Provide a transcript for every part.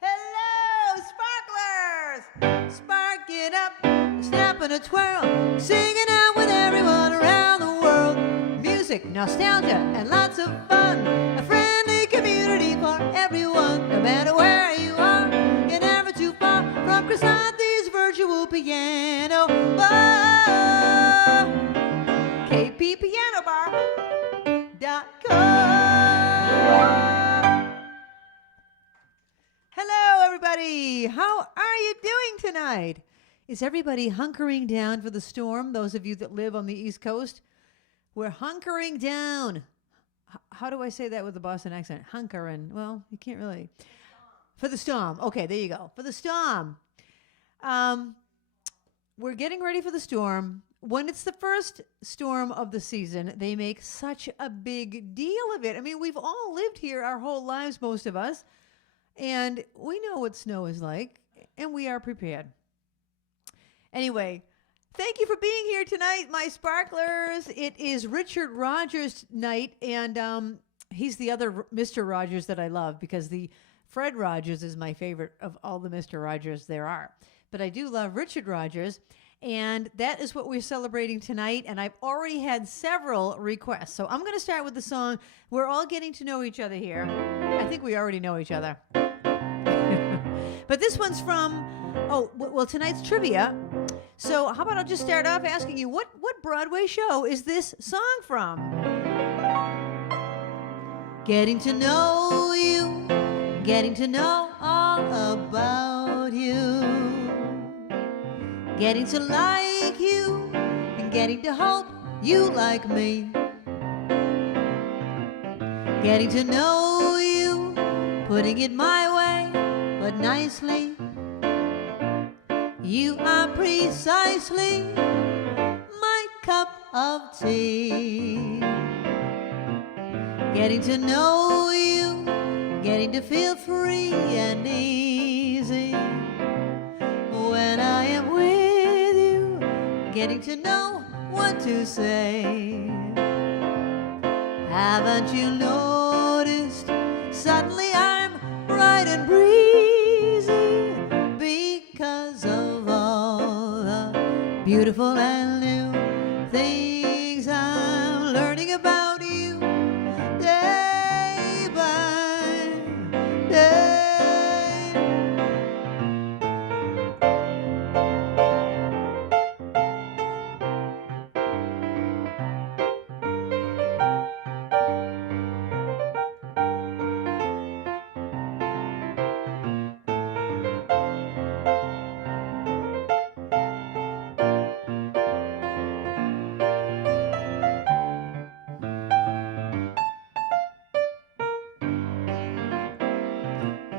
Hello, sparklers! Spark it up, snapping a twirl, singing out with everyone around the world. Music, nostalgia, and lots of fun. A friendly community for everyone, no matter where you are. You're never too far from Krisanthi's virtual piano bar. KPPianobar.com. Hello, everybody. How are you doing tonight? Is everybody hunkering down for the storm? Those of you that live on the East Coast, we're hunkering down. How do I say that with a Boston accent? Hunkering. Well, you can't really. For the storm. Okay, there you go. For the storm. We're getting ready for the storm. When it's the first storm of the season, they make such a big deal of it. I mean, we've all lived here our whole lives, most of us, and we know what snow is like, and we are prepared. Anyway, thank you for being here tonight, my sparklers. It is Richard Rodgers night, and he's the other Mr. Rogers that I love, because the Fred Rogers is my favorite of all the Mr. Rogers there are. But I do love Richard Rodgers, and that is what we're celebrating tonight, and I've already had several requests. So I'm going to start with the song. We're all getting to know each other here. I think we already know each other. But this one's from, tonight's trivia. So how about I'll just start off asking you, what Broadway show is this song from? Getting to know you, getting to know all about you, getting to like you, and getting to hope you like me. Getting to know you, putting it my way, but nicely. You are precisely my cup of tea. Getting to know you, getting to feel free and easy. When I am with you, getting to know what to say. Haven't you noticed? Suddenly I'm bright and breezy because of all the beautiful and new things I'm learning about you day by day.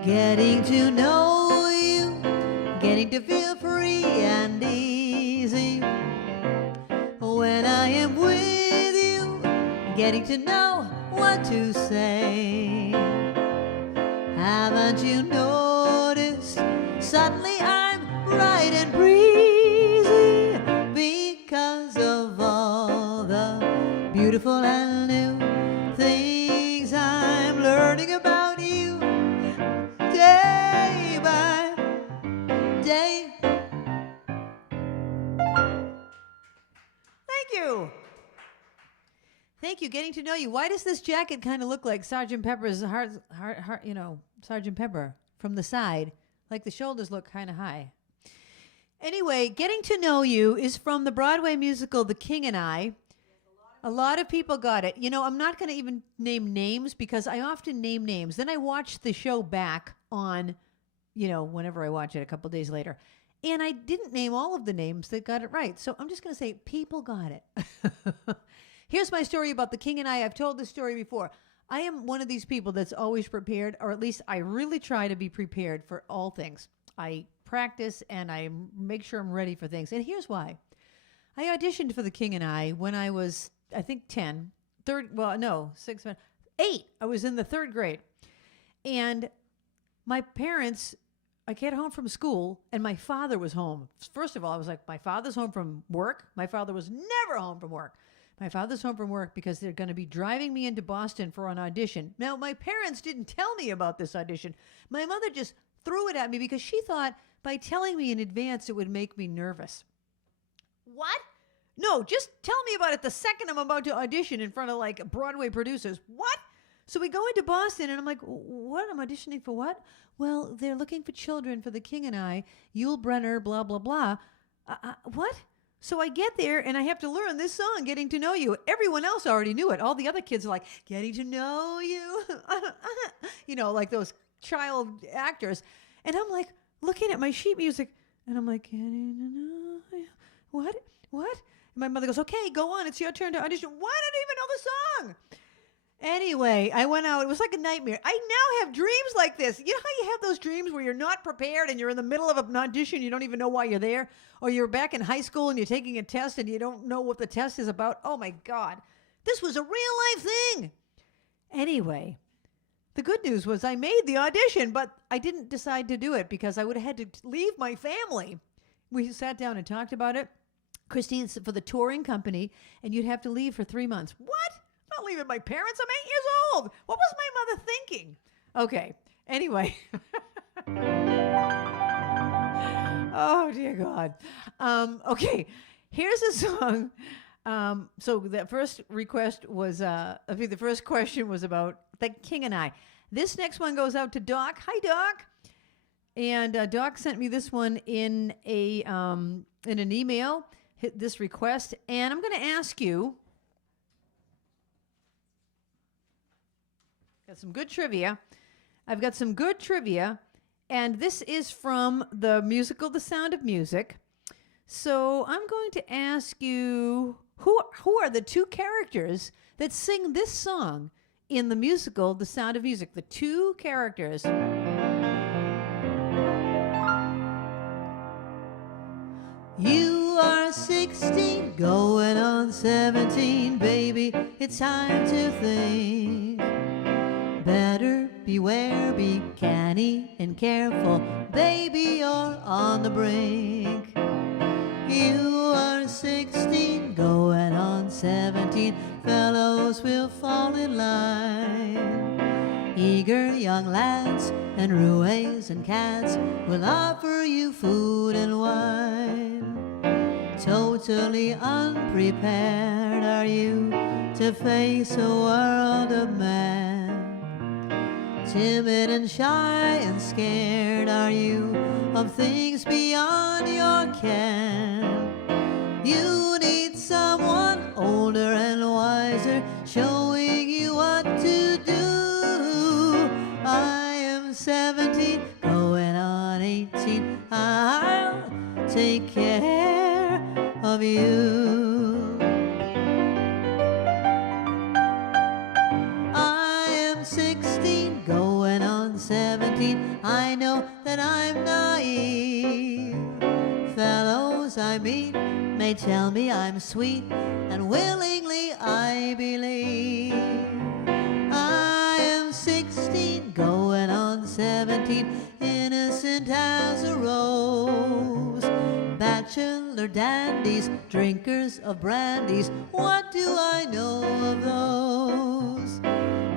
Getting to know you, getting to feel free and easy. When I am with you, getting to know what to say. Haven't you noticed? Suddenly I'm bright and breezy because of all the beautiful and new things I'm learning about you day by day. Thank you. Thank you. Getting to know you. Why does this jacket kind of look like Sergeant Pepper's heart, Sergeant Pepper from the side? Like the shoulders look kind of high. Anyway, Getting to Know You is from the Broadway musical The King and I. A lot of people got it. You know, I'm not going to even name names because I often name names. Then I watch the show back on, whenever I watch it a couple days later. And I didn't name all of the names that got it right. So I'm just going to say people got it. Here's my story about The King and I. I've told this story before. I am one of these people that's always prepared, or at least I really try to be prepared for all things. I practice and I make sure I'm ready for things. And here's why. I auditioned for The King and I when I was, I think 8. I was in the 3rd grade. And my parents, I get home from school and my father was home. First of all, I was like, my father's home from work. My father was never home from work. My father's home from work because they're going to be driving me into Boston for an audition. Now, my parents didn't tell me about this audition. My mother just threw it at me because she thought by telling me in advance it would make me nervous. What? No, just tell me about it the second I'm about to audition in front of like Broadway producers. What? So we go into Boston and I'm like, what? I'm auditioning for what? Well, they're looking for children for The King and I, Yul Brynner, blah, blah, blah. What? So I get there and I have to learn this song, Getting to Know You. Everyone else already knew it. All the other kids are like, getting to know you. You know, like those child actors. And I'm like looking at my sheet music and I'm like, getting to know you. What? And my mother goes, okay, go on. It's your turn to audition. What? I don't even know the song. Anyway, I went out. It was like a nightmare. I now have dreams like this. You know how you have those dreams where you're not prepared and you're in the middle of an audition, you don't even know why you're there? Or you're back in high school and you're taking a test and you don't know what the test is about? Oh my God. This was a real life thing. Anyway, the good news was I made the audition, but I didn't decide to do it because I would have had to leave my family. We sat down and talked about it. Christine's for the touring company, and you'd have to leave for 3 months. What? I'm not leaving my parents. I'm 8 years old. What was my mother thinking? Okay. Anyway. Oh, dear God. Okay. Here's a song. So the first request was, I think the first question was about The King and I. This next one goes out to Doc. Hi, Doc. And Doc sent me this one in an email, hit this request. And I'm going to ask you, got some good trivia. I've got some good trivia. And this is from the musical The Sound of Music. So I'm going to ask you, who are the two characters that sing this song in the musical The Sound of Music? The two characters. You are 16, going on 17, baby. It's time to think. Better beware, be canny and careful, baby, you're on the brink. You are 16, going on 17, fellows will fall in line. Eager young lads and roués and cats will offer you food and wine. Totally unprepared are you to face a world of men. Timid and shy and scared are you of things beyond your ken. You need someone older and wiser, showing you what to do. I am 17, going on 18. I'll take care of you. I am 16, going on 17. I know that I'm naive. Fellows I meet may tell me I'm sweet, and willingly I believe. I am 16, going on 17, innocent as a rose. Bachelor dandies, drinkers of brandies, what do I know of those?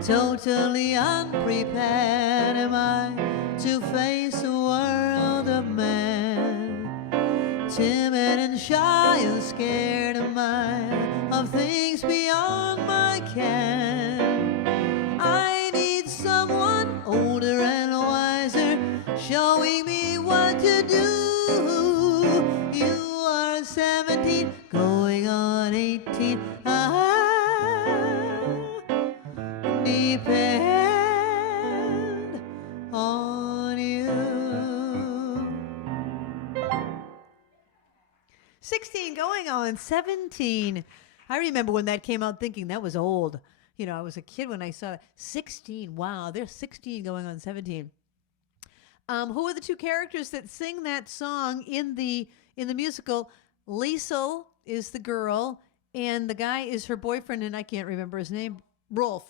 Totally unprepared am I to face a world of men. Timid and shy and scared am I of things beyond my ken. I need someone older and wiser, showing me what to do. You are 17, going on 18. Depend on you. 16 going on 17. I remember when that came out thinking that was old. You know, I was a kid when I saw it. 16. Wow, they're 16 going on 17. Who are the two characters that sing that song in the musical? Liesel is the girl, and the guy is her boyfriend, and I can't remember his name. Rolf.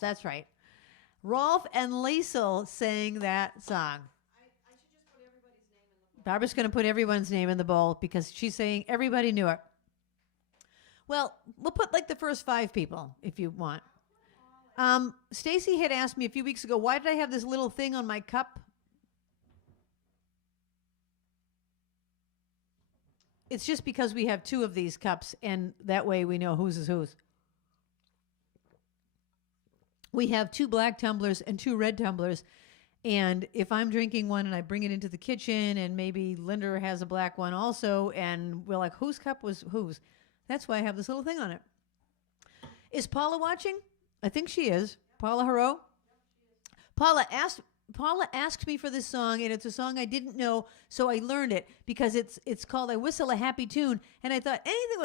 That's right. Rolf and Liesel sang that song. I should just put everybody's name in the bowl. Barbara's going to put everyone's name in the bowl because she's saying everybody knew it. Well, we'll put like the first 5 people if you want. Stacy had asked me a few weeks ago, why did I have this little thing on my cup? It's just because we have 2 of these cups, and that way we know whose is whose. We have 2 black tumblers and 2 red tumblers, and if I'm drinking one and I bring it into the kitchen, and maybe Linda has a black one also, and we're like, whose cup was whose? That's why I have this little thing on it. Is Paula watching? I think she is. Paula Haro? Paula asked me for this song, and it's a song I didn't know, so I learned it because it's called I Whistle a Happy Tune, and I thought anything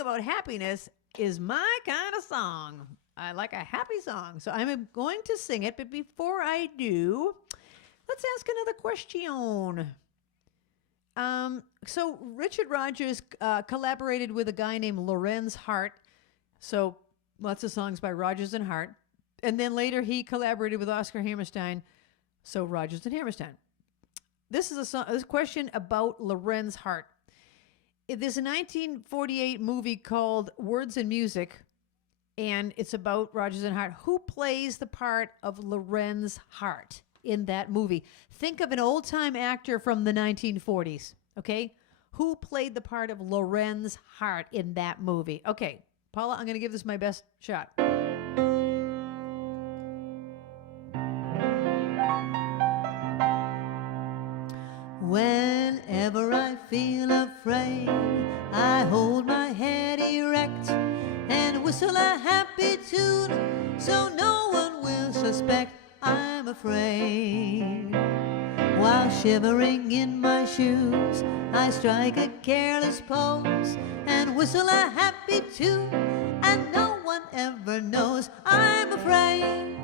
about happiness is my kind of song. I like a happy song, so I'm going to sing it, but before I do, let's ask another question. So Richard Rodgers collaborated with a guy named Lorenz Hart, so lots of songs by Rodgers and Hart. And then later he collaborated with Oscar Hammerstein, so Rodgers and Hammerstein. This is a question about Lorenz Hart. There's a 1948 movie called Words and Music, and it's about Rodgers and Hart. Who plays the part of Lorenz Hart in that movie? Think of an old-time actor from the 1940s, okay? Who played the part of Lorenz Hart in that movie? Okay, Paula, I'm going to give this my best shot. Whenever I feel afraid, I hold my head erect and whistle a happy tune so no one will suspect I'm afraid. While shivering in my shoes, I strike a careless pose and whistle a happy tune, and no one ever knows I'm afraid.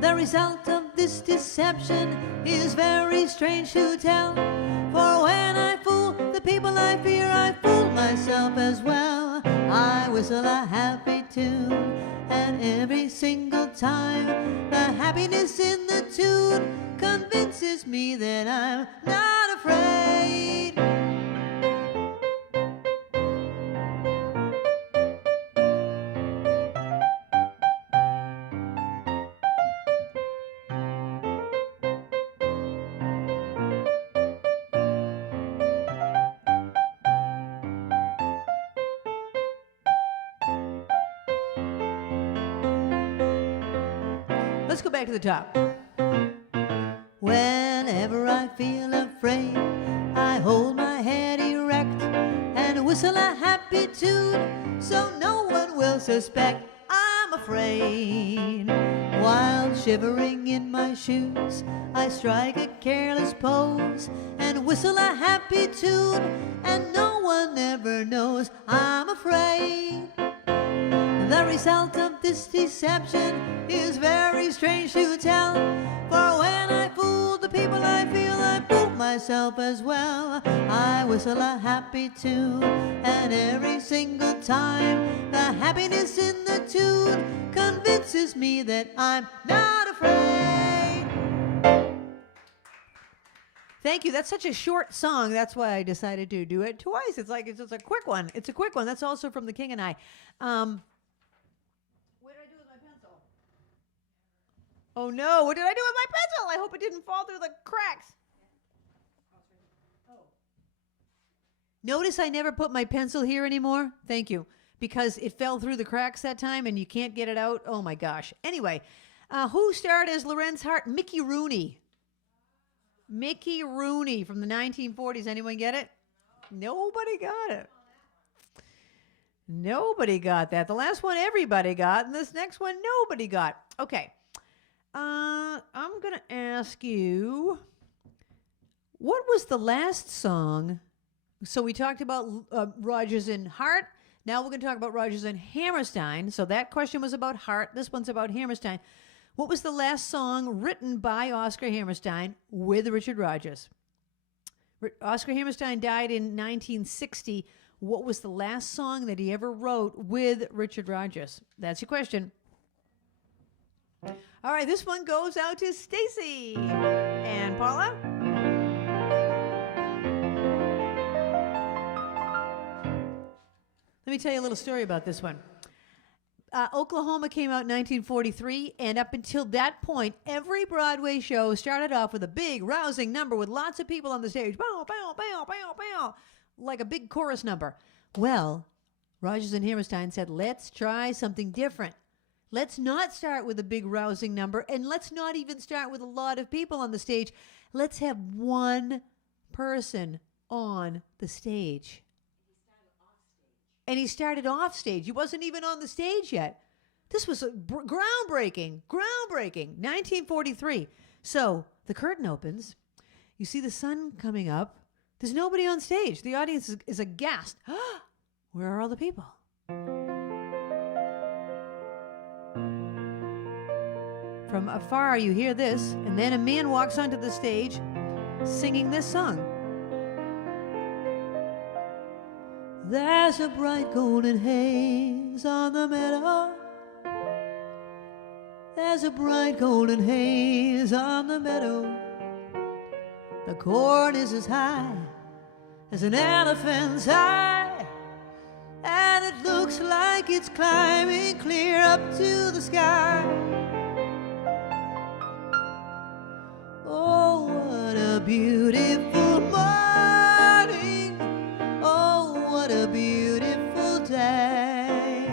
The result of this deception is very strange to tell, for when I fool the people I fear, I fool myself as well. I whistle a happy tune, and every single time the happiness in the tune convinces me that I'm not afraid. Let's go back to the top. Whenever I feel afraid, I hold my head erect and whistle a happy tune so no one will suspect I'm afraid. While shivering in my shoes, I strike a careless pose and whistle a happy tune, and no one ever knows I'm afraid. The result of this deception is very strange to tell, for when I fool the people I feel, I fool myself as well. I whistle a happy tune, and every single time the happiness in the tune convinces me that I'm not afraid. Thank you. That's such a short song. That's why I decided to do it twice. It's just a quick one. It's a quick one. That's also from The King and I. Oh no, what did I do with my pencil? I hope it didn't fall through the cracks. Oh. Notice I never put my pencil here anymore. Thank you. Because it fell through the cracks that time and you can't get it out. Oh my gosh. Anyway, who starred as Lorenz Hart? Mickey Rooney. Mickey Rooney from the 1940s. Anyone get it? Nobody got it. Nobody got that. The last one everybody got, and this next one nobody got. Okay. I'm going to ask you, what was the last song? So we talked about Rodgers and Hart. Now we're going to talk about Rodgers and Hammerstein. So that question was about Hart. This one's about Hammerstein. What was the last song written by Oscar Hammerstein with Richard Rodgers? Oscar Hammerstein died in 1960. What was the last song that he ever wrote with Richard Rodgers? That's your question. All right, this one goes out to Stacy and Paula. Let me tell you a little story about this one. Oklahoma came out in 1943, and up until that point, every Broadway show started off with a big, rousing number with lots of people on the stage. Bow, bow, bow, bow, bow, like a big chorus number. Well, Rodgers and Hammerstein said, let's try something different. Let's not start with a big, rousing number, and let's not even start with a lot of people on the stage. Let's have one person on the stage. And he started off stage. He wasn't even on the stage yet. This was groundbreaking, 1943. So the curtain opens. You see the sun coming up. There's nobody on stage. The audience is aghast. Where are all the people? From afar, you hear this, and then a man walks onto the stage singing this song. There's a bright golden haze on the meadow. There's a bright golden haze on the meadow. The corn is as high as an elephant's eye, and it looks like it's climbing clear up to the sky. Oh, what a beautiful morning. Oh, what a beautiful day.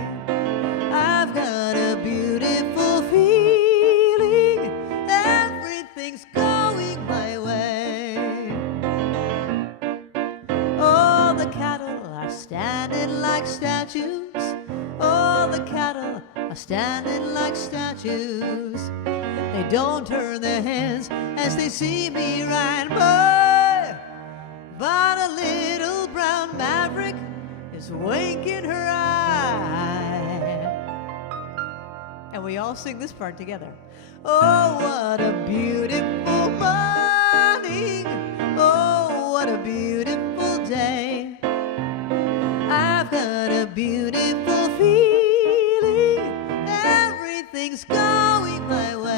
I've got a beautiful feeling. Everything's going my way. Oh, the cattle are standing like statues. Oh, the cattle are standing like statues. They don't turn their heads as they see me ride by. But a little brown maverick is winking her eye. And we all sing this part together. Oh, what a beautiful morning. Oh, what a beautiful day. I've got a beautiful feeling. Everything's going my way.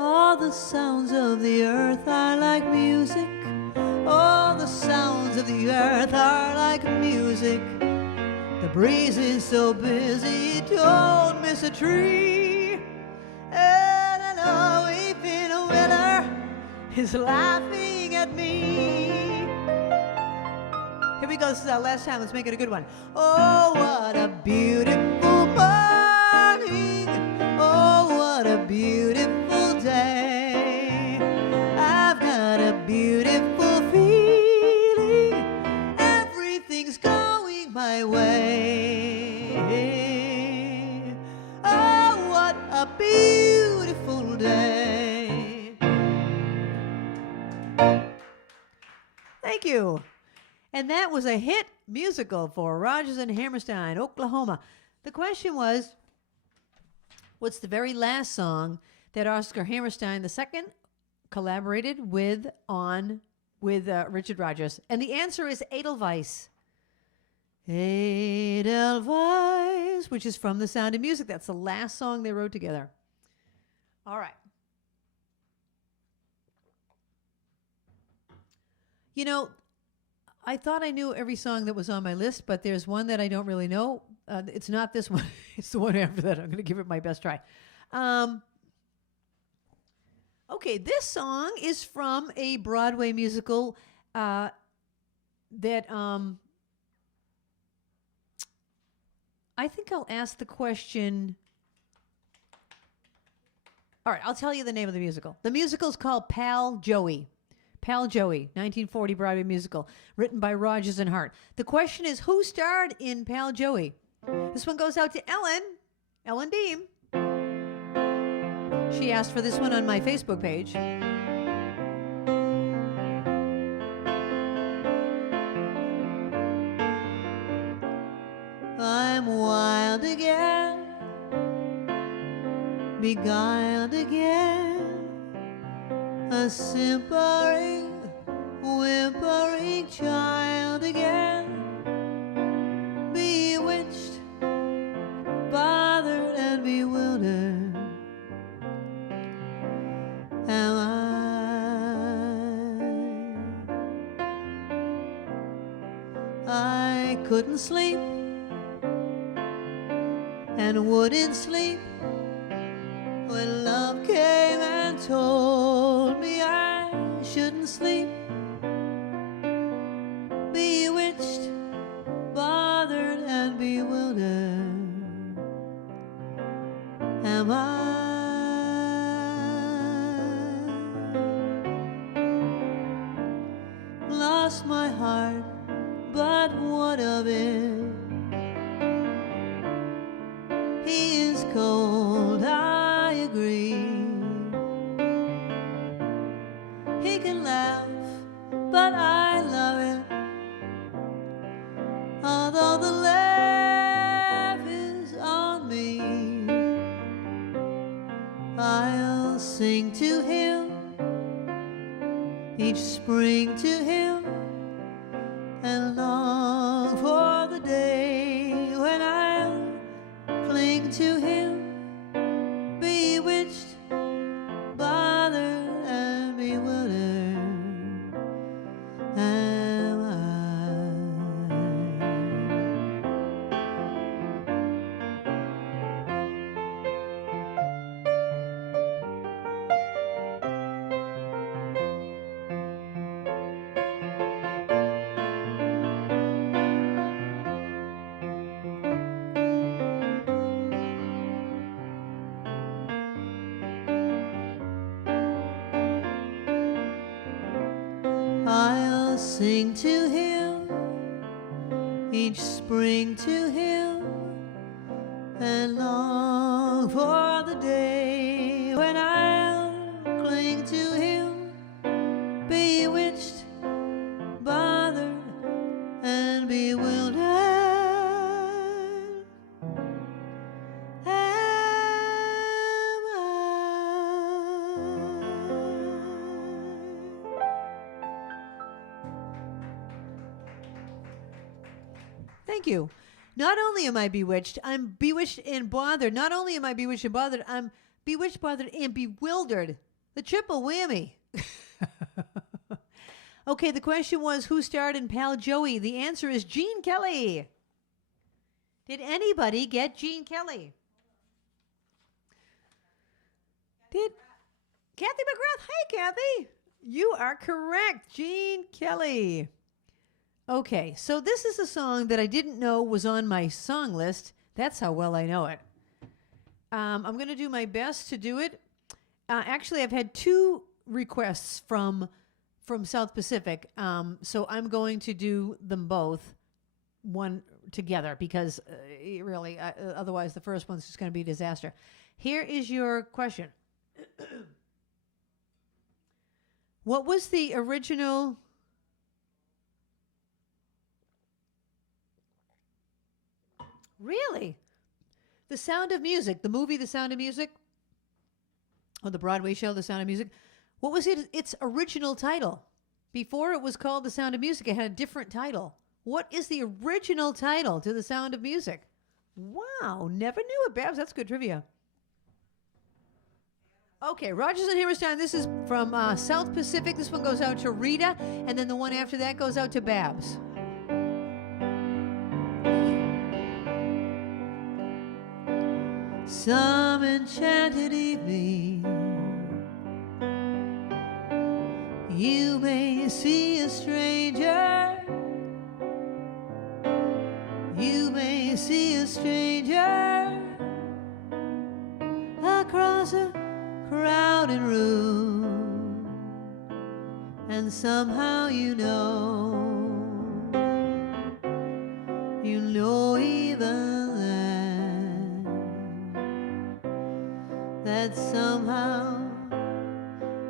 All the sounds of the earth are like music. All the sounds of the earth are like music. The breeze is so busy, don't miss a tree. And an old weeping willow is laughing at me. Here we go, this is our last time, let's make it a good one. Oh, what a beautiful morning. Oh, what a beautiful day. I've got a beautiful feeling. Everything's going my way. Oh, what a beautiful day. Thank you. And that was a hit musical for Rodgers and Hammerstein, Oklahoma. The question was, what's the very last song that Oscar Hammerstein II collaborated with Richard Rodgers? And the answer is Edelweiss. Edelweiss, which is from The Sound of Music. That's the last song they wrote together. All right. You know, I thought I knew every song that was on my list, but there's one that I don't really know. It's not this one. It's the one after that. I'm going to give it my best try. Okay, this song is from a Broadway musical that I think I'll ask the question. All right, I'll tell you the name of the musical. The musical's called Pal Joey. Pal Joey, 1940 Broadway musical, written by Rodgers and Hart. The question is, who starred in Pal Joey? This one goes out to Ellen Deem. She asked for this one on my Facebook page. beguiled again, a simpering, whimpering child again, bewitched, bothered and bewildered am I couldn't sleep and wouldn't sleep when love came and told me I shouldn't sleep. Bewitched, bothered and bewildered am I. Lost my heart, but what of it? He is cold, I agree. He can laugh, but I love it. Although the laugh is on me, I'll sing to him, each spring to him, and long for the day when I'll cling to him, bewitched, bothered and bewildered am I'll sing to him, each spring to him, and long for the day when I'll cling to him, bewitched, bothered and bewildered am I. Thank you. Not only am I bewitched, I'm bewitched and bothered. Not only am I bewitched and bothered, I'm bewitched, bothered, and bewildered. The triple whammy. Okay, the question was, who starred in Pal Joey? The answer is Gene Kelly. Did anybody get Gene Kelly? Did Kathy McGrath? Hey, Kathy. You are correct. Gene Kelly. Okay, so this is a song that I didn't know was on my song list. That's how well I know it. I'm going to do my best to do it. Actually, I've had 2 requests from South Pacific, so I'm going to do them both one together because really, otherwise the first one's just going to be a disaster. Here is your question. What was the original... Really? The Sound of Music, the movie The Sound of Music, or the Broadway show The Sound of Music, what was its original title? Before it was called The Sound of Music, it had a different title. What is the original title to The Sound of Music? Wow, never knew it, Babs. That's good trivia. Okay, Rodgers and Hammerstein, this is from South Pacific. This one goes out to Rita, and then the one after that goes out to Babs. Some enchanted evening, you may see a stranger. You may see a stranger across a crowded room, and somehow you know even that somehow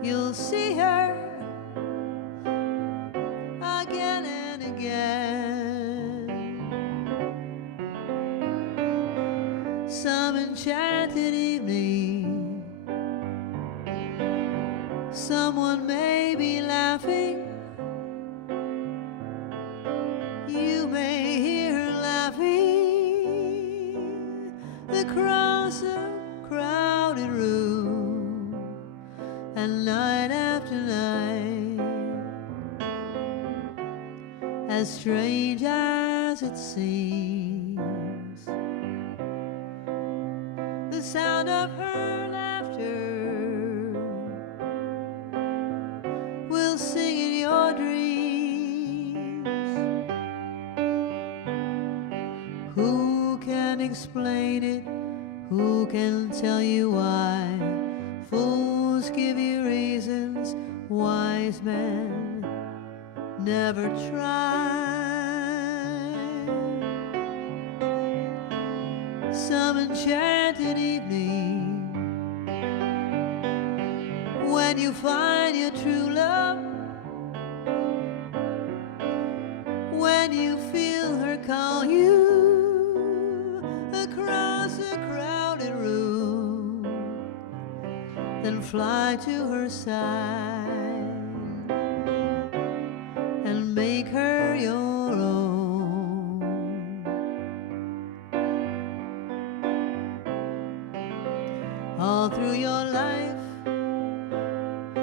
you'll see her again and again. Some enchanted evening, Someone may be laughing. You may hear her laughing across a crowded room, and night after night, as strange as it seems, the sound of her laughter will sing in your dreams. Who can explain it? Who can tell you why? Fools give you reasons, wise men never try. Some enchanted evening, when you find your true love, when you feel her call you across a crowded room, then fly to her side and make her your own. All through your life,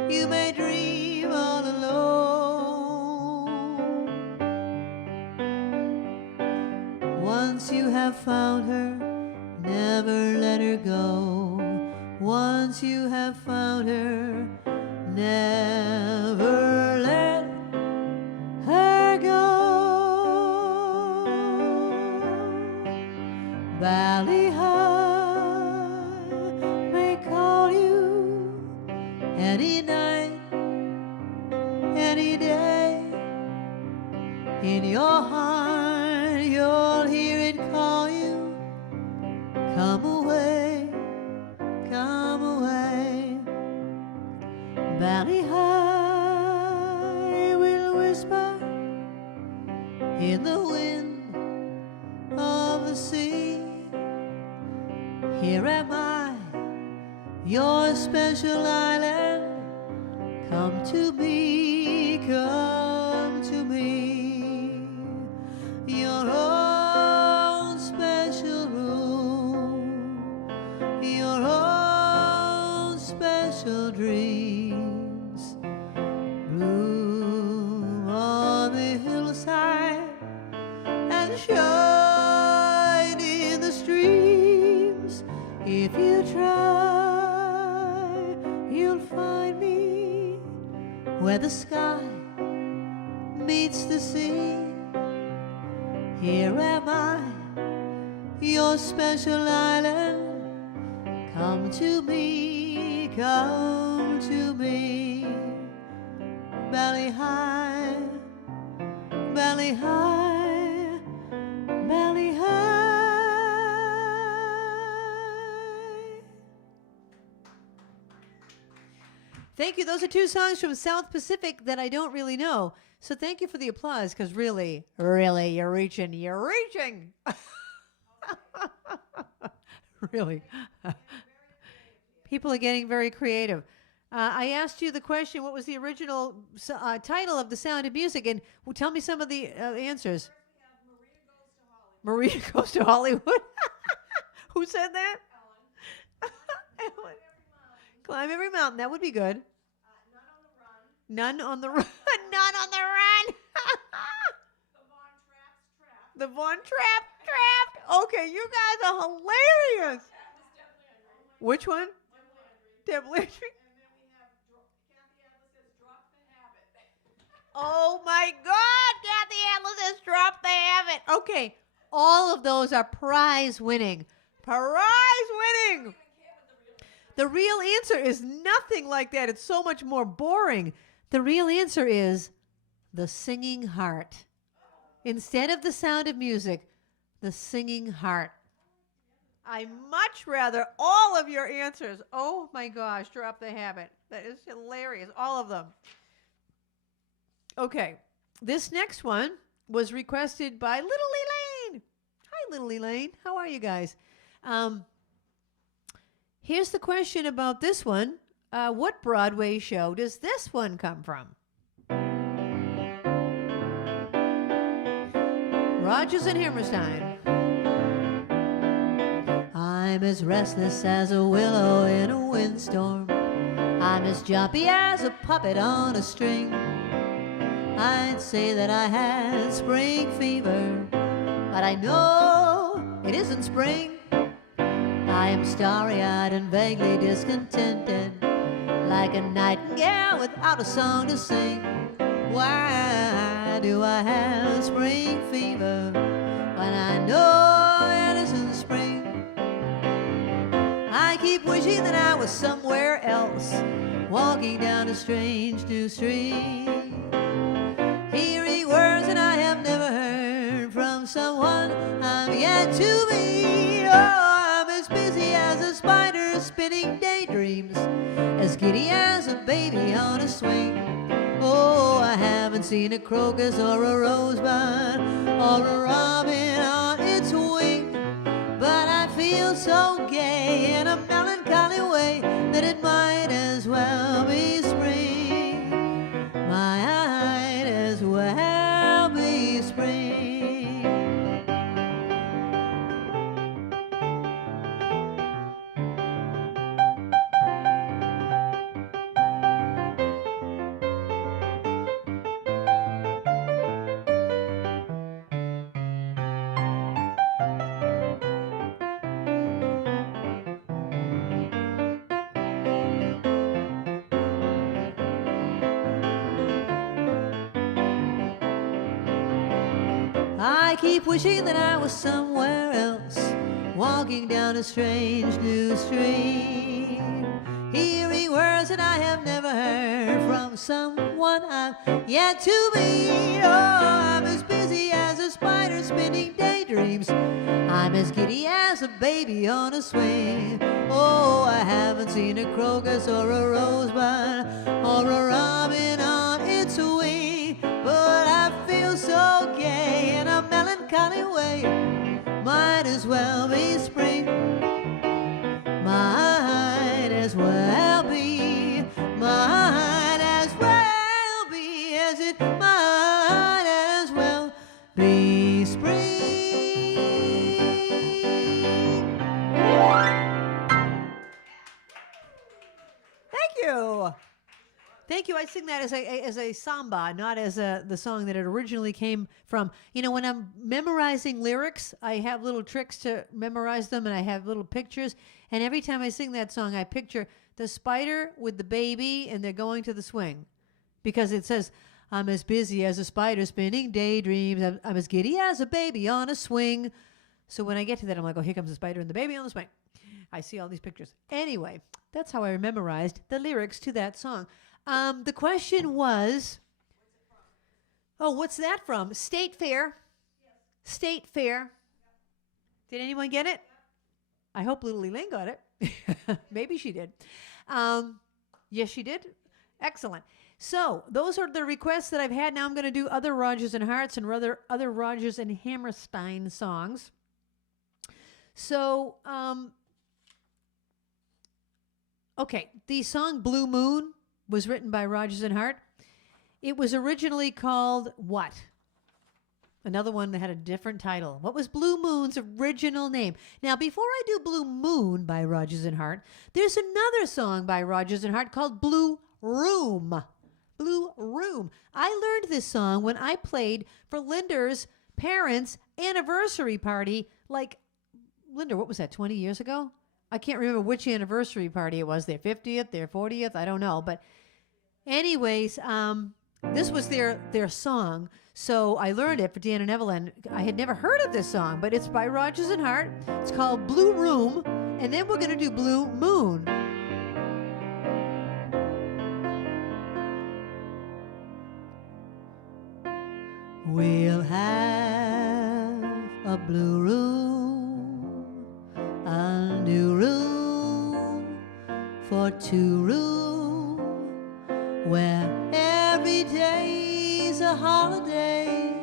you may dream all alone. Once you have found her, never let her go. Once you have found her, never let her go. Valley High may call you any night, any day. In your heart, you'll hear it call you. Come away, come away. Valley High will whisper in the wind of the sea. Here am I, your special island. Come to me, come to me. Your own special room, your own special dreams. Bloom on the hillside and shine in the streams. If you try, you'll find me where the sky meets the sea. Here am I, your special island. Come to me, come to me. Valley High, Valley High, Valley High. Thank you. Those are two songs from South Pacific that I don't really know. So thank you for the applause, because really, you're reaching. Really. People are getting very creative. I asked you the question, what was the original title of The Sound of Music? And tell me some of the answers. Maria Goes to Hollywood. Who said that? Ellen. Climb Every Mountain. That would be good. None on the Run. None on the Run. The Von Trapped. Okay, you guys are hilarious. Which one? Deb Landry. Oh my God, Kathy Atlas has Drop the Habit. Okay, all of those are prize winning. The real answer is nothing like that. It's so much more boring. The real answer is The Singing Heart. Instead of The Sound of Music, The Singing Heart. I much rather all of your answers. Oh my gosh, Drop the Habit. That is hilarious. All of them. Okay, this next one was requested by Little Elaine. Hi, Little Elaine. How are you guys? Here's the question about this one. What Broadway show does this one come from? Rodgers and Hammerstein. I'm as restless as a willow in a windstorm. I'm as jumpy as a puppet on a string. I'd say that I had spring fever, but I know it isn't spring. I am starry-eyed and vaguely discontented, like a nightingale without a song to sing. Why do I have spring fever when I know it isn't spring? I keep wishing that I was somewhere else, walking down a strange new street, hearing words that I have never heard from someone I'm yet to meet. Oh, I'm as busy as a spider spinning daydreams, as giddy as a baby on a swing. Oh, I haven't seen a crocus or a rosebud or a robin on its wing, but I feel so gay in a melancholy way that it might as well be spring. Might as well be spring. I keep wishing that I was somewhere else, walking down a strange new street, hearing words that I have never heard from someone I've yet to meet. Oh, I'm as busy as a spider spinning daydreams. I'm as giddy as a baby on a swing. Oh, I haven't seen a crocus or a rosebud or a robin on its wing, but I feel so gay in a melancholy way. Might as well be spring. Might as well be. Might as well be. As it might as well be spring. Thank you. Thank you. I sing that as a samba, not as the song that it originally came from. You know, when I'm memorizing lyrics, I have little tricks to memorize them, and I have little pictures. And every time I sing that song, I picture the spider with the baby, and they're going to the swing, because it says, "I'm as busy as a spider spinning daydreams. I'm as giddy as a baby on a swing." So when I get to that, I'm like, "Oh, here comes the spider and the baby on the swing." I see all these pictures. Anyway, that's how I memorized the lyrics to that song. The question was, what's that from? State Fair. Yes. State Fair. Did anyone get it? I hope little Elaine got it. Maybe she did. Yes, she did. Excellent. So those are the requests that I've had. Now I'm going to do other Rodgers and Harts and other Rodgers and Hammerstein songs. So, okay, the song Blue Moon was written by Rodgers and Hart. It was originally called what? Another one that had a different title. What was Blue Moon's original name? Now, before I do Blue Moon by Rodgers and Hart, there's another song by Rodgers and Hart called Blue Room. Blue Room. I learned this song when I played for Linda's parents' anniversary party. Like, Linda, what was that, 20 years ago? I can't remember which anniversary party it was, their 50th, their 40th, I don't know. But anyways, this was their song. So I learned it for Dan and Evelyn. I had never heard of this song, but it's by Rodgers and Hart. It's called Blue Room. And then we're going to do Blue Moon. We'll have a blue room, a new room for two rooms, where every day's a holiday,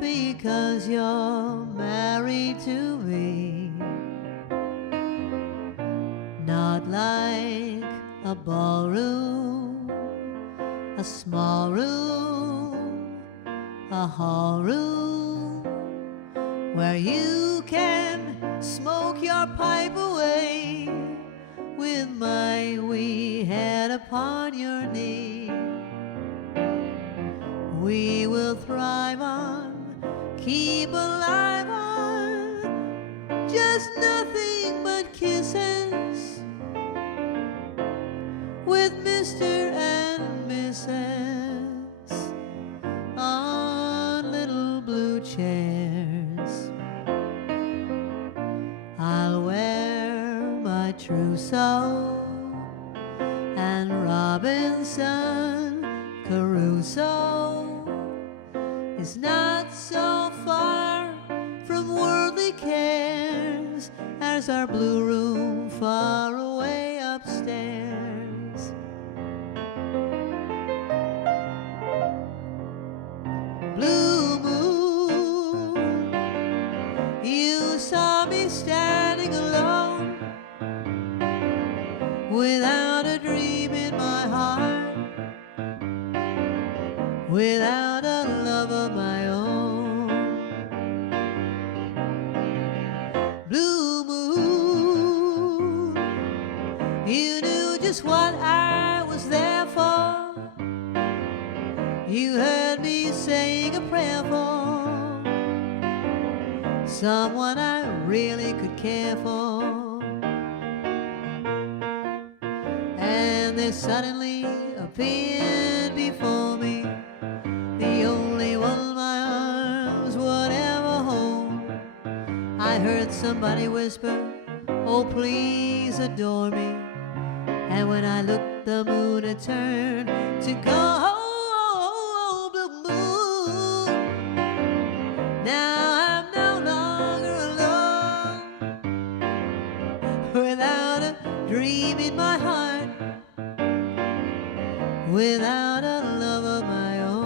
because you're married to me. Not like a ballroom, a small room, a hall room, where you can smoke your pipe away with my wee head upon your knee. We will thrive on, keep alive on, just nothing but kisses with Mr. and Mrs. on little blue chairs. I'll wear my trousseau and Robinson Crusoe is not so far from worldly cares as our blue room far away upstairs. Blue moon, you saw me standing alone without a dream in my heart, without a love of my own. Blue moon, you knew just what I was there for. You heard me saying a prayer for someone I really could care for. And there suddenly appeared before me the only one my arms would ever hold. I heard somebody whisper, oh please adore me. And when I looked, the moon had turned to gold. Blue moon, now I'm no longer alone, without a dream in my heart, without a love of my own.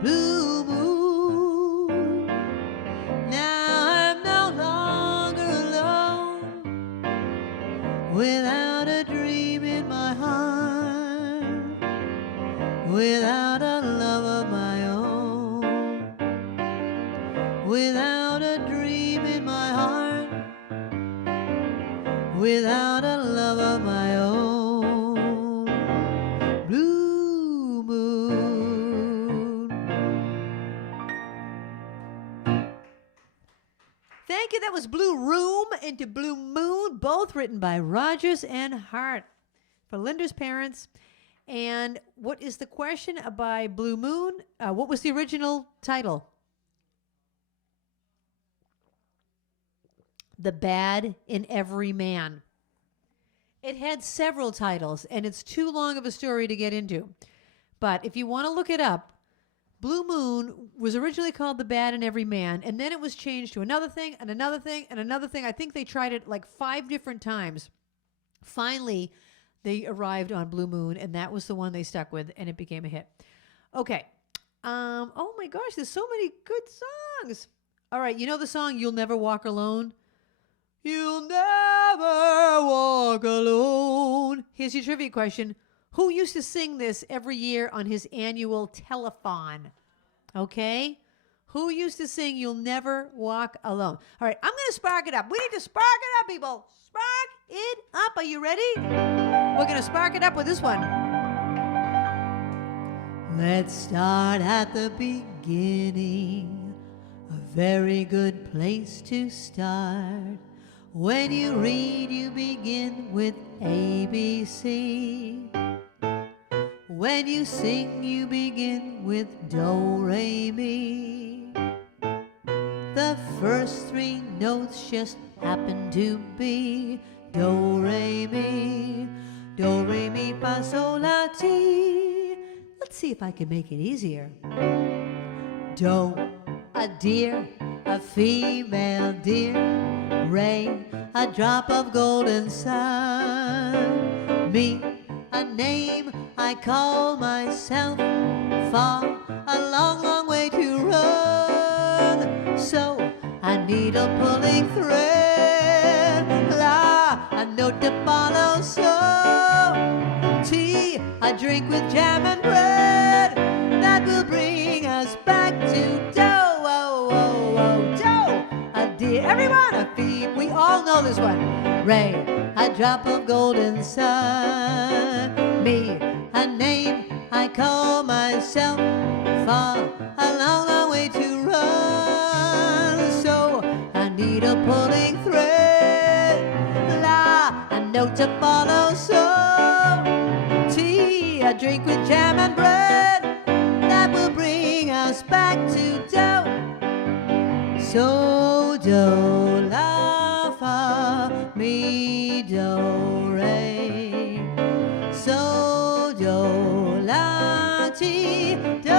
Blue moon, now I'm no longer alone, without a dream in my heart, without a love of my own, without a dream in my heart, without a love of my own. Blue moon. Thank you. That was Blue Room into Blue Moon, both written by Rodgers and Hart for Linda's parents. And what is the question by Blue Moon? What was the original title? The Bad in Every Man. It had several titles, and it's too long of a story to get into. But if you want to look it up, Blue Moon was originally called The Bad in Every Man, and then it was changed to another thing and another thing and another thing. I think they tried it like 5 different times. Finally, they arrived on Blue Moon, and that was the one they stuck with, and it became a hit. Okay. Oh my gosh, there's so many good songs. All right, you know the song You'll Never Walk Alone? You'll never walk alone. Here's your trivia question. Who used to sing this every year on his annual telethon? Okay? Who used to sing You'll Never Walk Alone? All right, I'm going to spark it up. We need to spark it up, people. Spark it up. Are you ready? We're going to spark it up with this one. Let's start at the beginning. A very good place to start. When you read, you begin with ABC. When you sing, you begin with Do, Re, Mi. The first 3 notes just happen to be Do, Re, Mi. Do, Re, Mi, Fa, Sol, La, Ti. Let's see if I can make it easier. Do, a deer, a female deer, Ray, a drop of golden sun. Me, a name I call myself, far, a long, long way to run. So I need a pulling thread, la, a note to follow. So tea, a drink with jam and bread, that will bring us back to dough. Oh, oh, oh, dough. A deer, everyone, a feed. We all know this one. Ray, a drop of golden sun. Me, a name I call myself, far, a long, long way to run. So I need a pulling thread, la, a note to follow. So tea, a drink with jam and bread, that will bring us back to dough. So do, la, fa, mi, do, re. So do, la, ti, do,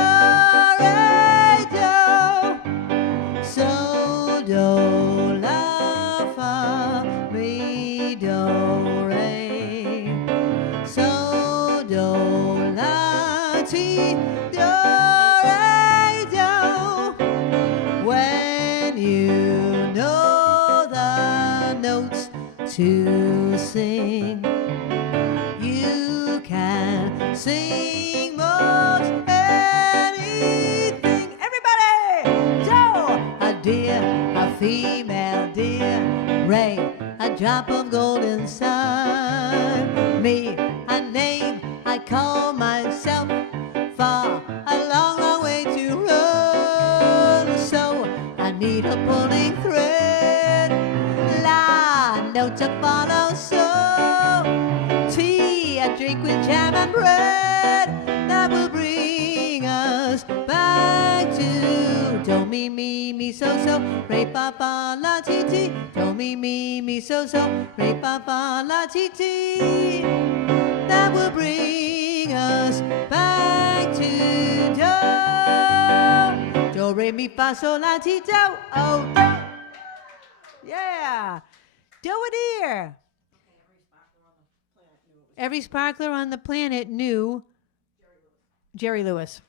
re, do. So do, la, fa, mi, do, re. So do, la, ti, do, re, do. When you know the notes to sing, you can sing most anything. Everybody! Joe! A deer, a female deer, Ray, a drop of golden sun. Me, a name I call myself, far, a long, long way to run. So I need a pulling thread, la, note to follow. So tea, a drink with jam and bread, that will bring us back to do, mi, mi, so, so, re, fa, fa, la, ti, ti. Do, mi, so, so, re, fa, fa, la, ti, ti. That will bring us back to do. Do, re, mi, fa, so, la, ti, do. Oh, do. Yeah. Do it here. Every sparkler on the planet knew Jerry Lewis.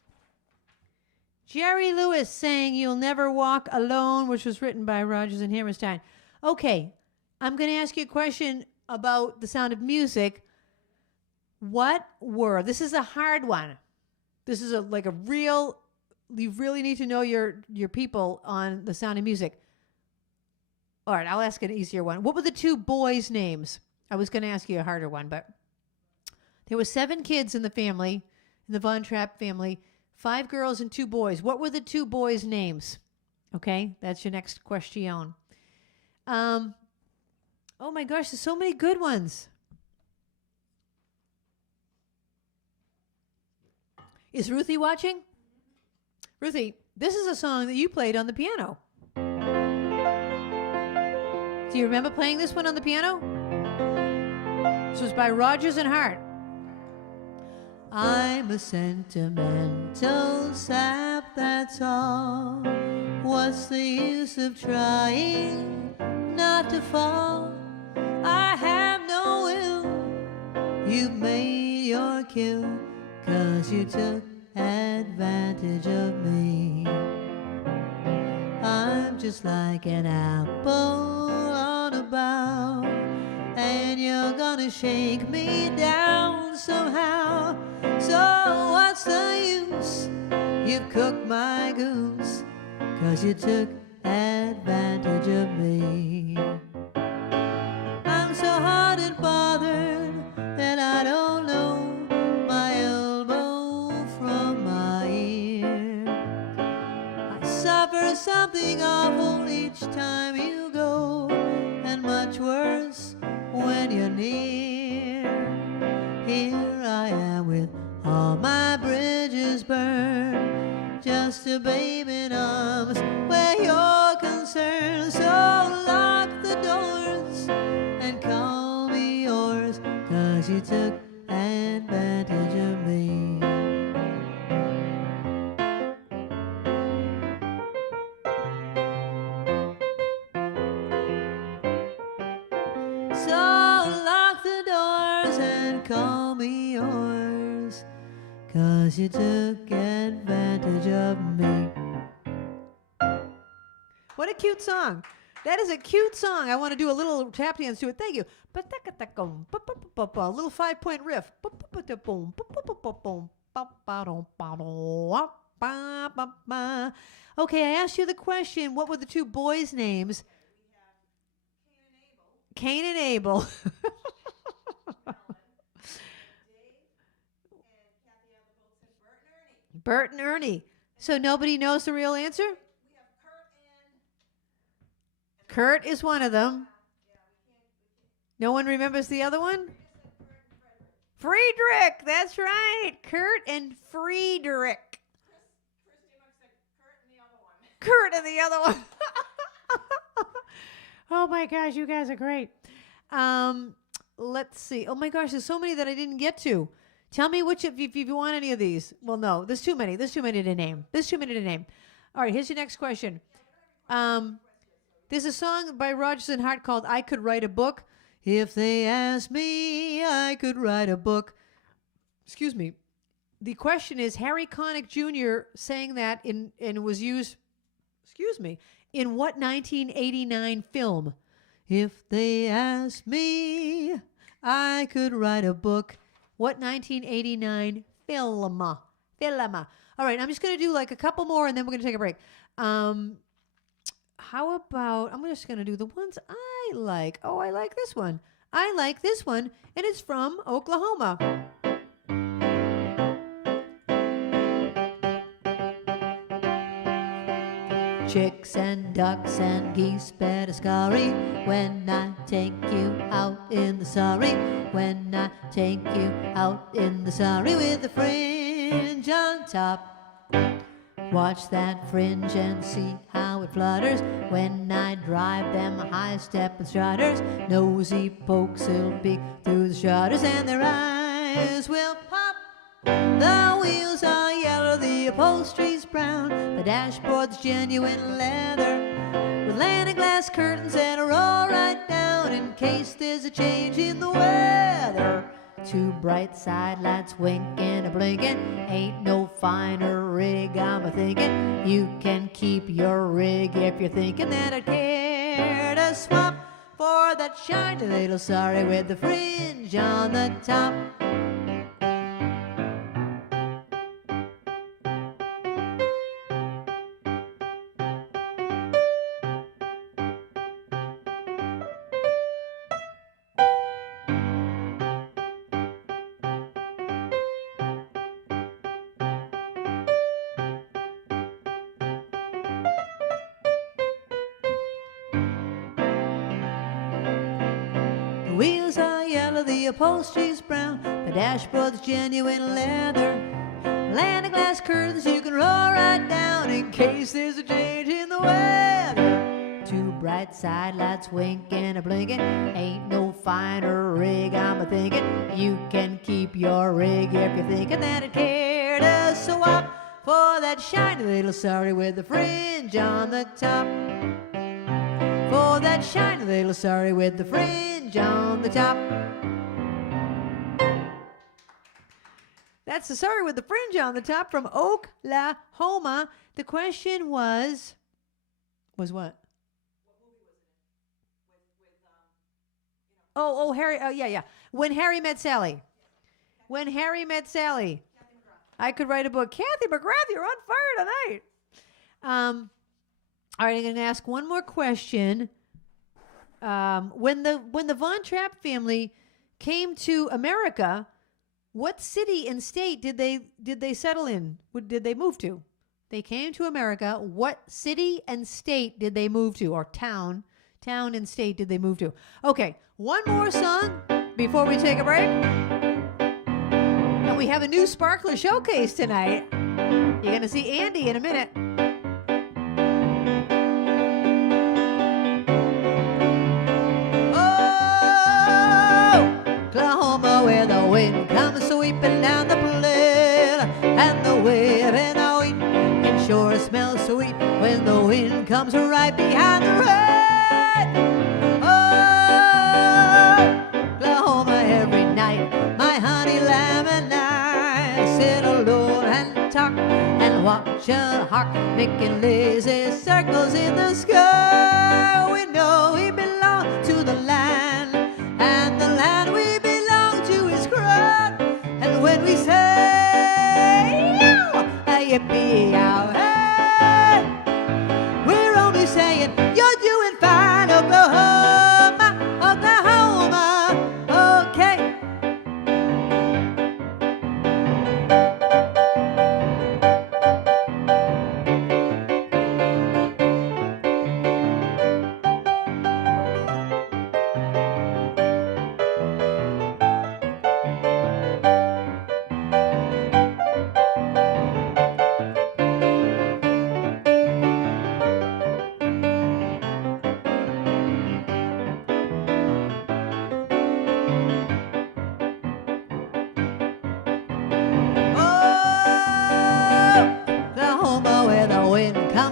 Jerry Lewis sang You'll Never Walk Alone, which was written by Rodgers and Hammerstein. Okay, I'm going to ask you a question about The Sound of Music. This is a hard one. This is you really need to know your people on The Sound of Music. All right, I'll ask an easier one. What were the two boys' names? I was going to ask you a harder one, but there were 7 kids in the family, in the Von Trapp family, 5 girls and 2 boys. What were the 2 boys' names? Okay, that's your next question. Oh my gosh, there's so many good ones. Is Ruthie watching? Ruthie, this is a song that you played on the piano. Do you remember playing this one on the piano? This was by Rodgers and Hart. I'm a sentimental sap, that's all. What's the use of trying not to fall? I have no will. You've made your kill, 'cause you took advantage of me. I'm just like an apple on a bough, and you're gonna shake me down somehow. So what's the use? You've cooked my goose, 'cause you took advantage of me. I'm so hot and bothered that I don't know my elbow from my ear. I suffer something awful each time you go, and much worse when you're near. Here I am with all my bridges burned, just a babe in arms where you're concerned. So lock the doors and call me yours, 'cause you took advantage of me. So lock the doors and call me yours, 'cause you took advantage of me. What a cute song. That is a cute song. I want to do a little tap dance to it. Thank you. A little 5-point riff. Okay, I asked you the question, what were the two boys' names? Cain and Abel. Bert and Ernie. So nobody knows the real answer? Kurt is one of them. No one remembers the other one? Friedrich. That's right. Kurt and Friedrich. Kurt and the other one. Oh my gosh, you guys are great. Let's see. Oh my gosh, there's so many that I didn't get to. Tell me which if you want any of these. Well, no, there's too many. There's too many to name. All right, here's your next question. There's a song by Rodgers and Hart called I Could Write a Book. If they asked me, I could write a book. Excuse me. The question is, Harry Connick Jr. sang that and was used, in what 1989 film? If they asked me, I could write a book. What 1989 film? All right, I'm just going to do like a couple more and then we're going to take a break. How about, I'm just going to do the ones I like. Oh, I like this one. I like this one, and it's from Oklahoma. Chicks and ducks and geese better scurry when I take you out in the Surrey. When I take you out in the Surrey with the fringe on top. Watch that fringe and see how it flutters when I drive them high-step strutters. Nosy pokes will peek through the shutters and their eyes will pop. The wheels are yellow, the upholstery's brown, the dashboard's genuine leather, with landing glass curtains that roll right down in case there's a change in the weather. Two bright side lights winking a blinking, ain't no finer rig I'm a-thinking. You can keep your rig if you're thinking that I'd care to swap for that shiny little Surrey with the fringe on the top. Wheels are yellow, the upholstery's brown, the dashboard's genuine leather, landing glass curtains you can roll right down in case there's a change in the weather. Two bright side lights winking a blinking, ain't no finer rig I'm a-thinking. You can keep your rig if you're thinking that I'd care to swap for that shiny little Surrey with the fringe on the top. For that shiny little Surrey with the fringe on the top. That's the Surrey with the fringe on the top from Oklahoma. The question was what? What movie was it? Oh, Harry. Oh, yeah. When Harry Met Sally. When Harry Met Sally. I could write a book. Kathy McGrath, you're on fire tonight. All right, I'm going to ask one more question. When the Von Trapp family came to America, what city and state did they settle in? What did they move to? They came to America. What city and state did they move to, or town and state did they move to? Okay, one more song before we take a break. And we have a new Sparkler showcase tonight. You're going to see Andy in a minute. Oklahoma, where the wind comes sweeping down the plain, and the wave and the wheat can sure smell sweet when the wind comes right behind the rain. watch a hawk making lazy circles in the sky. We know we belong to the land, and the land we belong to is Krall. And when we say, yippee-yow, hey, we're only saying, you're doing fine, Oklahoma, Oklahoma, okay.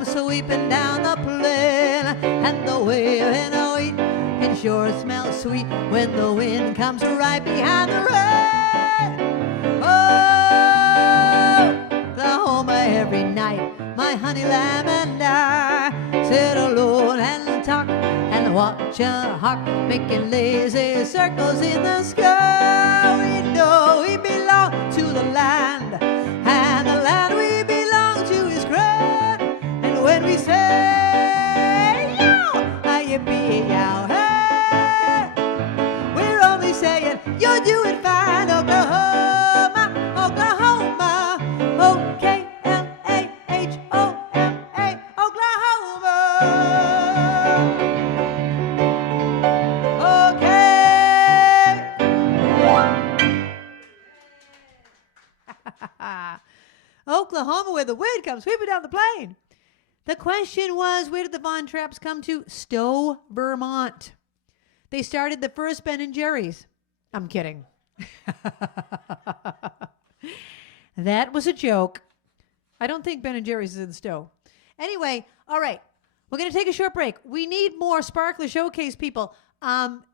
Sweeping down the plain, and the wave and the wheat can sure smell sweet when the wind comes right behind the rain. Oh, Oklahoma, every night my honey lamb and I sit alone and talk and watch a hawk making lazy circles in the sky. We know we belong to the land, and the land we belong to is Krall. When we say, yippee-yow, hey, we're only saying, you're doing fine, Oklahoma, Oklahoma, O-K-L-A-H-O-M-A, Oklahoma, okay. Oklahoma, where the wind comes sweeping down the plain. The question was, where did the Von Trapps come to? Stowe, Vermont. They started the first Ben & Jerry's. I'm kidding. That was a joke. I don't think Ben & Jerry's is in Stowe. Anyway, all right. We're going to take a short break. We need more Sparkler Showcase people.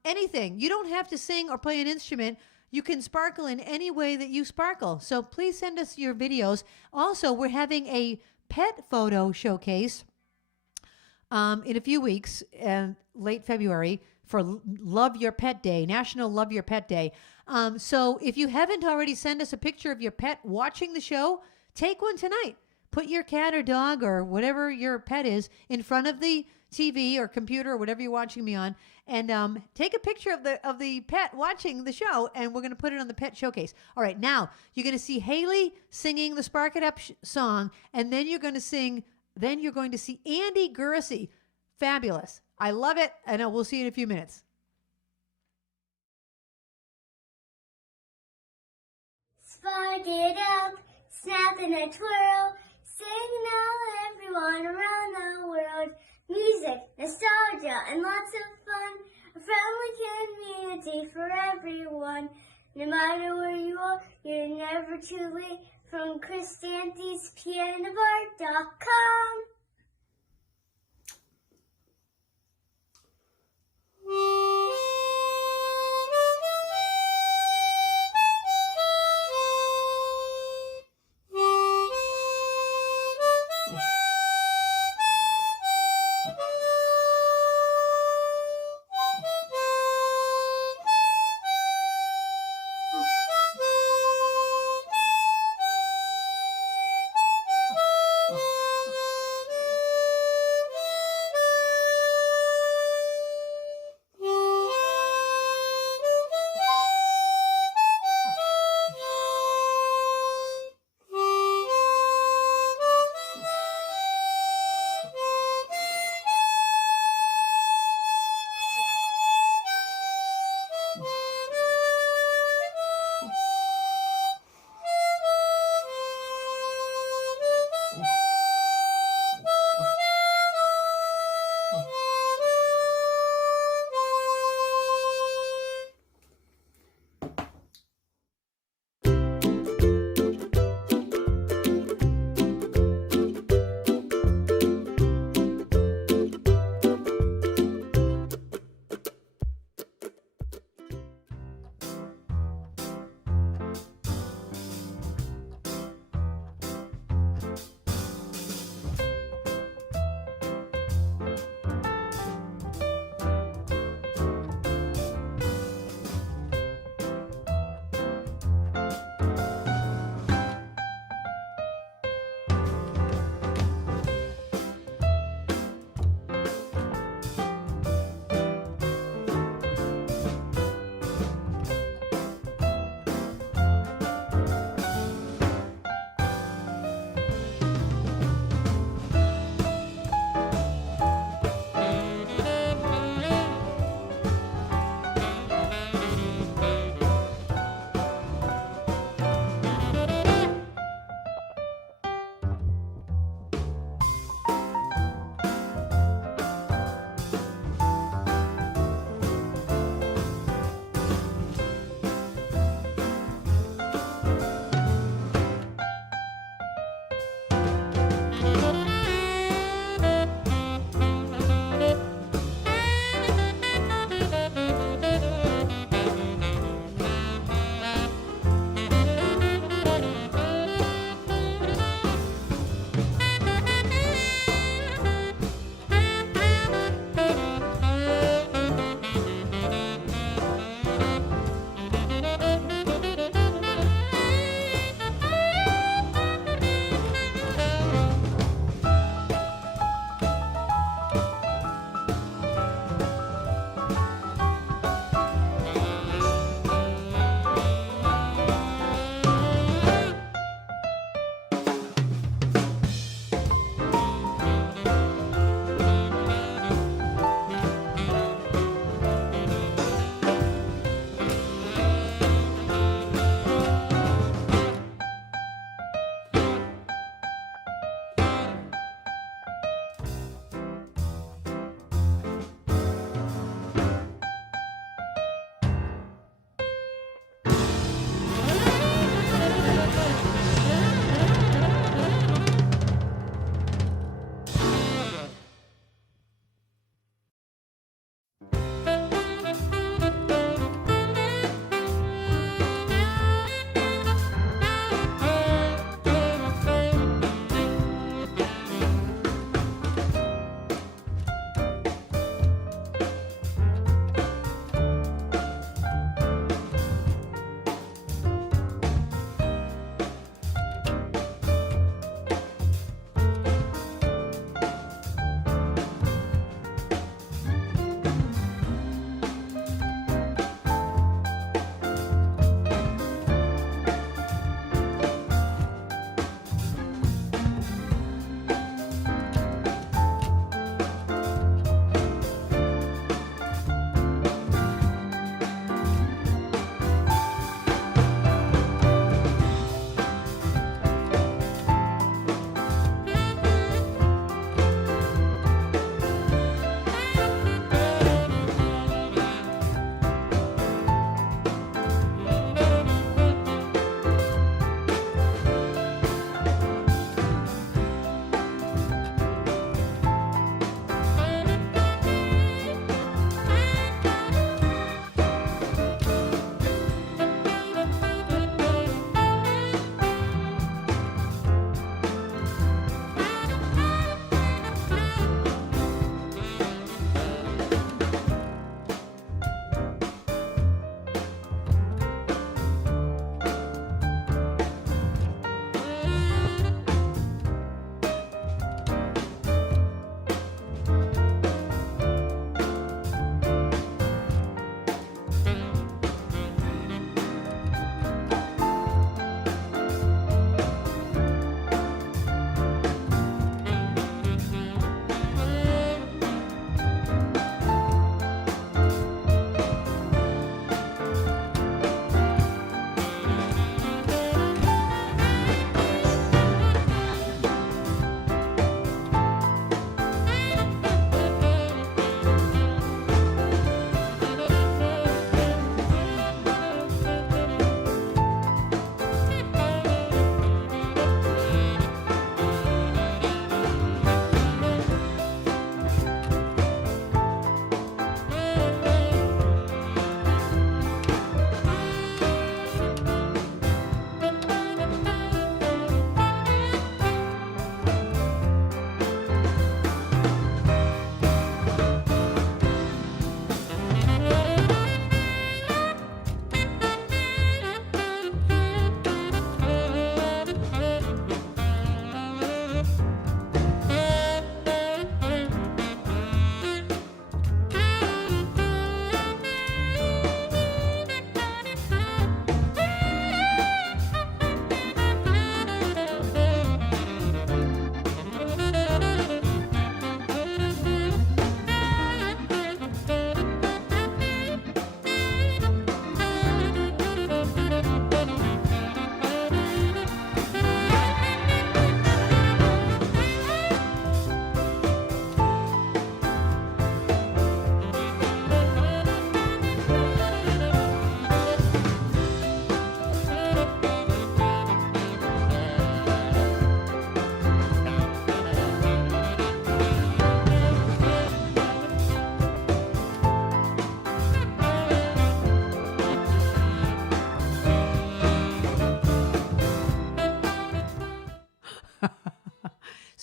Anything. You don't have to sing or play an instrument. You can sparkle in any way that you sparkle. So please send us your videos. Also, we're having a pet photo showcase in a few weeks, late February, for Love Your Pet Day, National Love Your Pet Day. So if you haven't already sent us a picture of your pet watching the show, take one tonight. Put your cat or dog or whatever your pet is in front of the TV or computer or whatever you're watching me on, and take a picture of the pet watching the show, and we're going to put it on the pet showcase. All right, now you're going to see Haley singing the Spark It Up song, and then you're going to see Andy Gursey. Fabulous. I love it, and we'll see you in a few minutes. Spark it up, snap and a twirl, signal everyone around the world. Music, nostalgia, and lots of fun. A friendly community for everyone. No matter where you are, you're never too late. From Kristanthi's pianobar.com.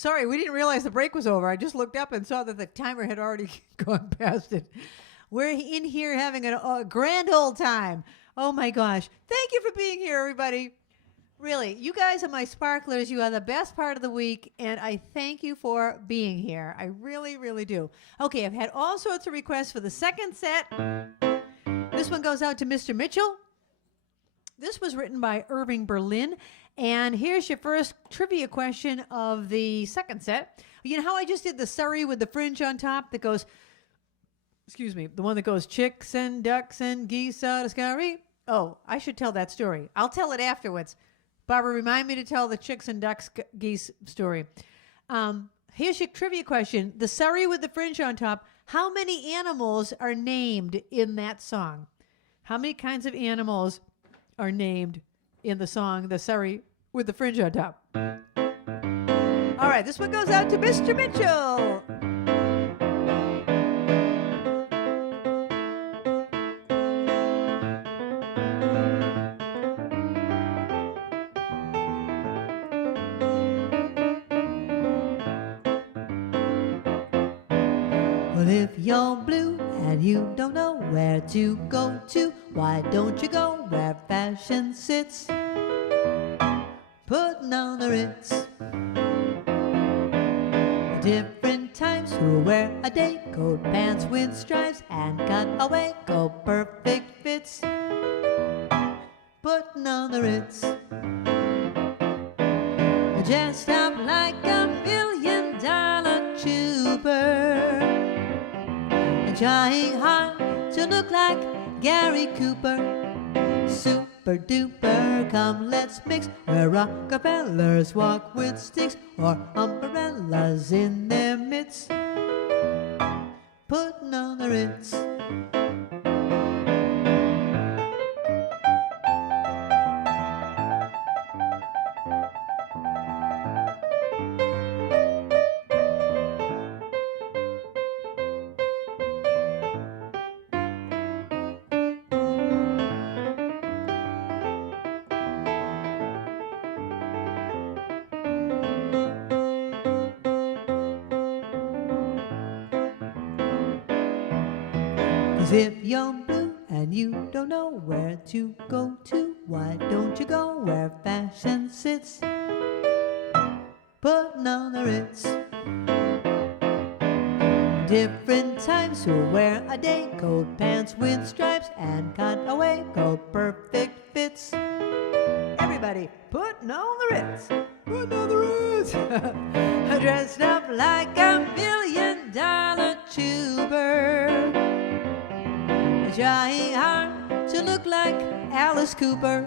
Sorry, we didn't realize the break was over. I just looked up and saw that the timer had already gone past it. We're in here having a grand old time. Oh my gosh. Thank you for being here, everybody. Really, you guys are my sparklers. You are the best part of the week, and I thank you for being here. I really, really do. Okay, I've had all sorts of requests for the second set. This one goes out to Mr. Mitchell. This was written by Irving Berlin. And here's your first trivia question of the second set. You know how I just did the Surrey with the fringe on top that goes, excuse me, the one that goes chicks and ducks and geese out of scurry? Oh, I should tell that story. I'll tell it afterwards. Barbara, remind me to tell the chicks and ducks geese story. Here's your trivia question. The Surrey with the fringe on top, how many animals are named in that song? How many kinds of animals are named in the song The Surrey with the Fringe on Top? All right, this one goes out to Mr. Mitchell. Well, if you're blue and you don't know where to go to, why don't you go where fashion sits? Putting on the Ritz. Different types who wear a day coat, pants with stripes, and cutaway go perfect fits. Putting on the Ritz. Dressed up like a $1 million tuber, trying hard to look like Gary Cooper. Super duper, come let's mix, where Rockefellers walk with sticks or umbrellas in their mitts. Putting on the Ritz. If you're blue and you don't know where to go to, why don't you go where fashion sits? Putting on the Ritz. Different types who wear a day coat, pants with stripes, and cutaway go perfect fits. Everybody, putting on the Ritz. Putting on the Ritz. Dressed up like a $1 million tuber, trying hard to look like Alice Cooper.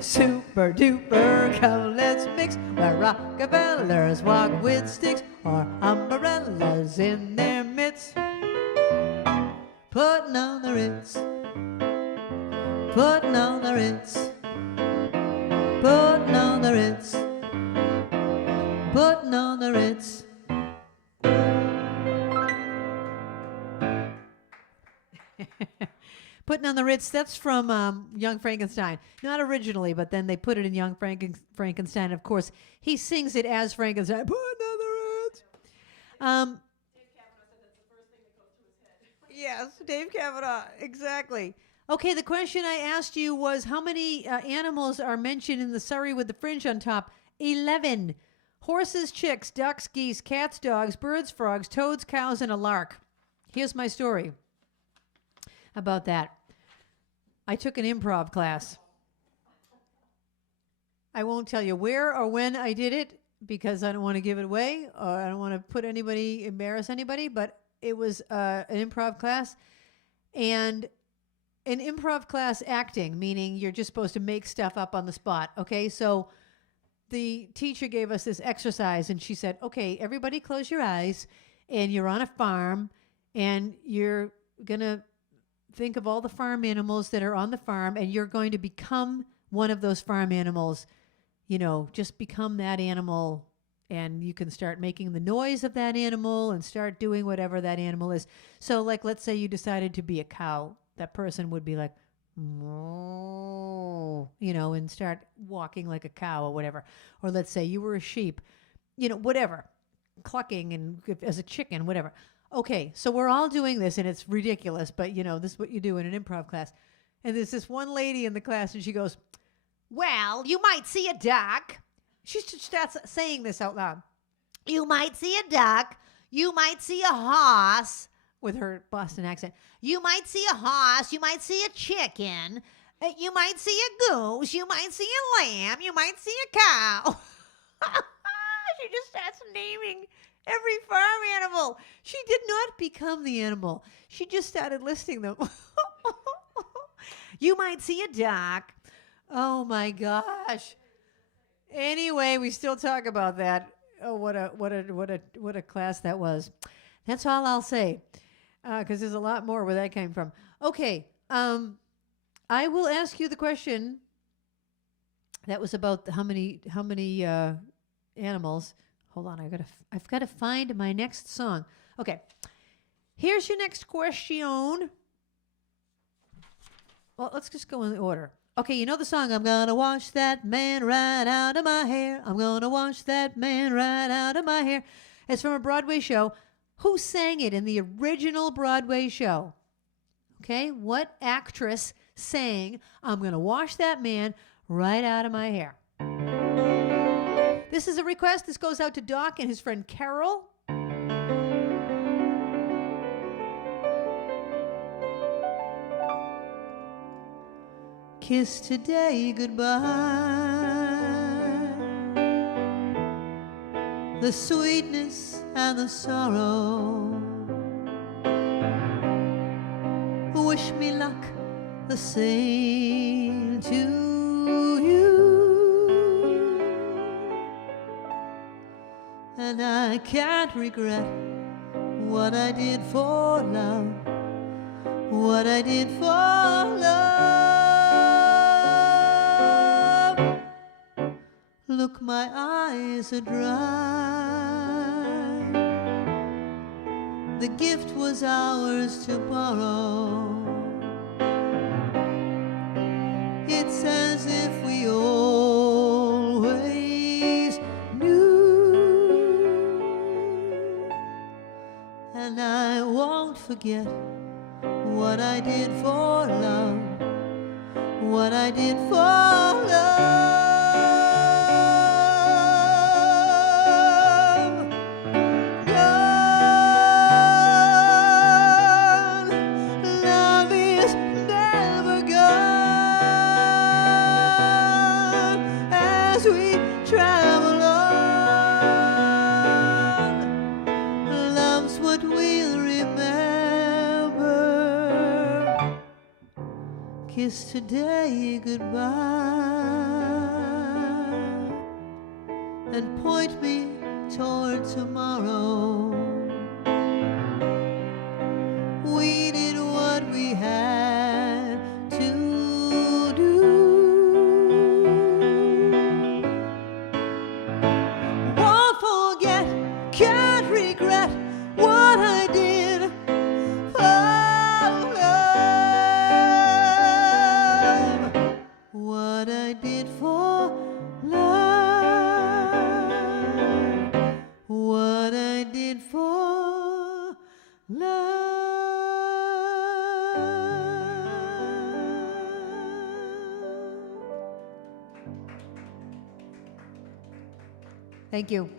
Super duper, come let's mix, where Rockefellers walk with sticks or umbrellas in their mitts. Putting on the Ritz. Putting on the Ritz. Putting on the Ritz. Putting on the Ritz. Putting on the Ritz, that's from Young Frankenstein. Not originally, but then they put it in Young Frankenstein. Of course, he sings it as Frankenstein. Putting on the Ritz. Dave Kavanaugh said that's the first thing that goes through his head. Yes, Dave Kavanaugh, exactly. Okay, the question I asked you was how many animals are mentioned in the Surrey with the fringe on top? 11. Horses, chicks, ducks, geese, cats, dogs, birds, frogs, toads, cows, and a lark. Here's my story about that. I took an improv class. I won't tell you where or when I did it because I don't want to give it away or I don't want to embarrass anybody, but it was an improv class. And an improv class acting, meaning you're just supposed to make stuff up on the spot. Okay, so the teacher gave us this exercise and she said, okay, everybody close your eyes and you're on a farm and you're going to think of all the farm animals that are on the farm and you're going to become one of those farm animals. You know, just become that animal and you can start making the noise of that animal and start doing whatever that animal is. So like, let's say you decided to be a cow. That person would be like, moo, you know, and start walking like a cow or whatever. Or let's say you were a sheep whatever, clucking and as a chicken, whatever. Okay, so we're all doing this, and it's ridiculous, but this is what you do in an improv class. And there's this one lady in the class, and she goes, "Well, you might see a duck." She starts saying this out loud. "You might see a duck. You might see a horse," with her Boston accent. "You might see a horse. You might see a chicken. You might see a goose. You might see a lamb. You might see a cow." She just starts naming every farm animal. She did not become the animal. She just started listing them. "You might see a duck." Oh my gosh. Anyway, we still talk about that. Oh, what a class that was. That's all I'll say, because there's a lot more where that came from. Okay, I will ask you the question. That was about how many animals. Hold on, I've got to find my next song. Okay, here's your next question. Well, let's just go in order. Okay, you know the song, "I'm gonna wash that man right out of my hair. I'm gonna wash that man right out of my hair." It's from a Broadway show. Who sang it in the original Broadway show? Okay, what actress sang "I'm gonna wash that man right out of my hair"? This is a request. This goes out to Doc and his friend Carole. Kiss today goodbye, the sweetness and the sorrow. Wish me luck, the same to you. And I can't regret what I did for love, what I did for love. Look, my eyes are dry. The gift was ours to borrow. It's as if we always knew. And I won't forget what I did for love, what I did for love. Love is never gone as we travel on. Love's what we'll remember. Kiss today goodbye and point me toward tomorrow. We did what we had to do. Won't forget, can't regret what I did for love. What I did for love. What I did for love. Thank you.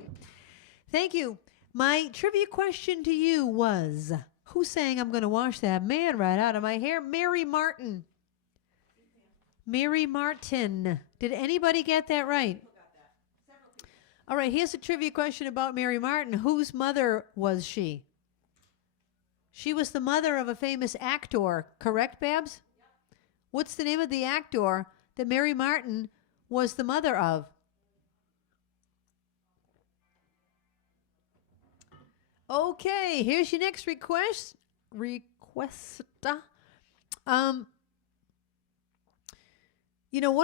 Thank you. My trivia question to you was, who sang "I'm Gonna Wash That Man Right Out of My Hair"? Mary Martin. Mary Martin. Did anybody get that right? All right, here's a trivia question about Mary Martin. Whose mother was she? She was the mother of a famous actor, correct, Babs? Yep. What's the name of the actor that Mary Martin was the mother of? Okay, here's your next request. One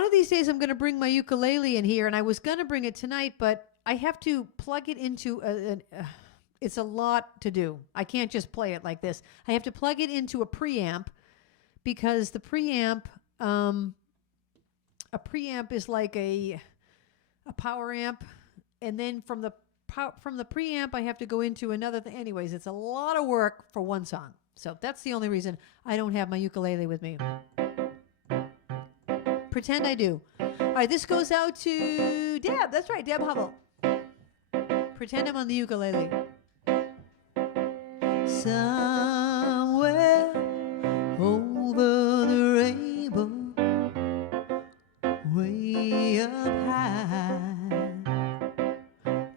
of these days I'm going to bring my ukulele in here, and I was going to bring it tonight, but I have to plug it into it's a lot to do. I can't just play it like this. I have to plug it into a preamp, because the preamp, a preamp is like a power amp, and then from the from the preamp, I have to go into another thing. Anyways, it's a lot of work for one song. So that's the only reason I don't have my ukulele with me. Pretend I do. All right, this goes out to Deb. That's right, Deb Hubble. Pretend I'm on the ukulele. Somewhere over the rainbow, way up high,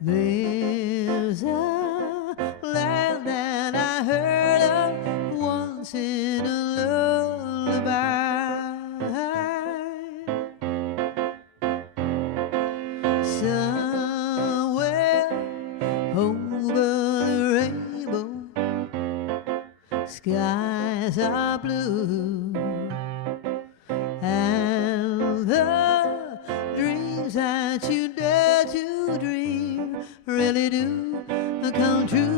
there's a land that I heard of once in a lullaby. Somewhere over the rainbow, skies are blue, and the dreams that you dare to dream really do come true.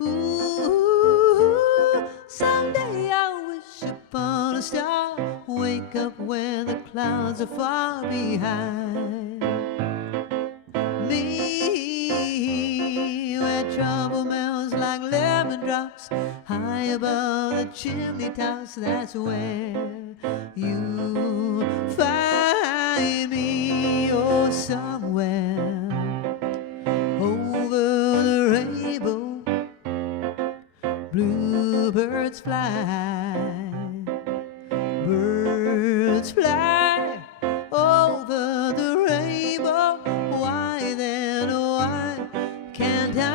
Ooh, someday I'll wish upon a star, wake up when the clouds are far behind me, where trouble melts like lemon drops high above the chimney tops. That's where you find me. Oh, somewhere over the rainbow, bluebirds fly, birds fly over the rainbow. Why then, why can't I?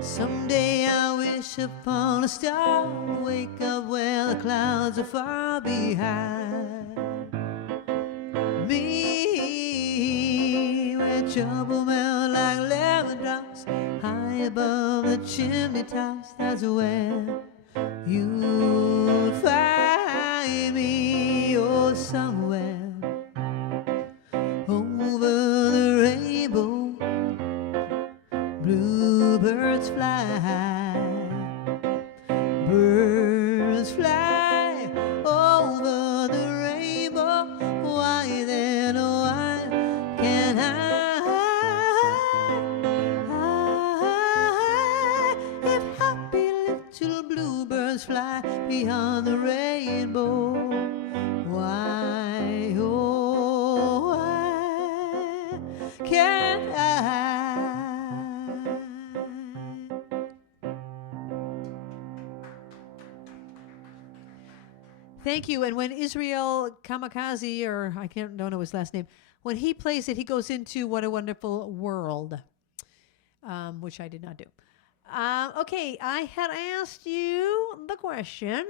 Someday I wish upon a star, wake up where the clouds are far behind me, where trouble melts like lemon drops high above the chimney tops. That's where you'll find me. Oh, somewhere over the rainbow, bluebirds fly, birds fly over the rainbow. Why then, why can't I? If happy little bluebirds fly beyond the rainbow, why, oh, why can't I? Thank you. And when Israel Kamikaze, or I don't know his last name, when he plays it, he goes into What a Wonderful World, which I did not do. Okay, I had asked you the question.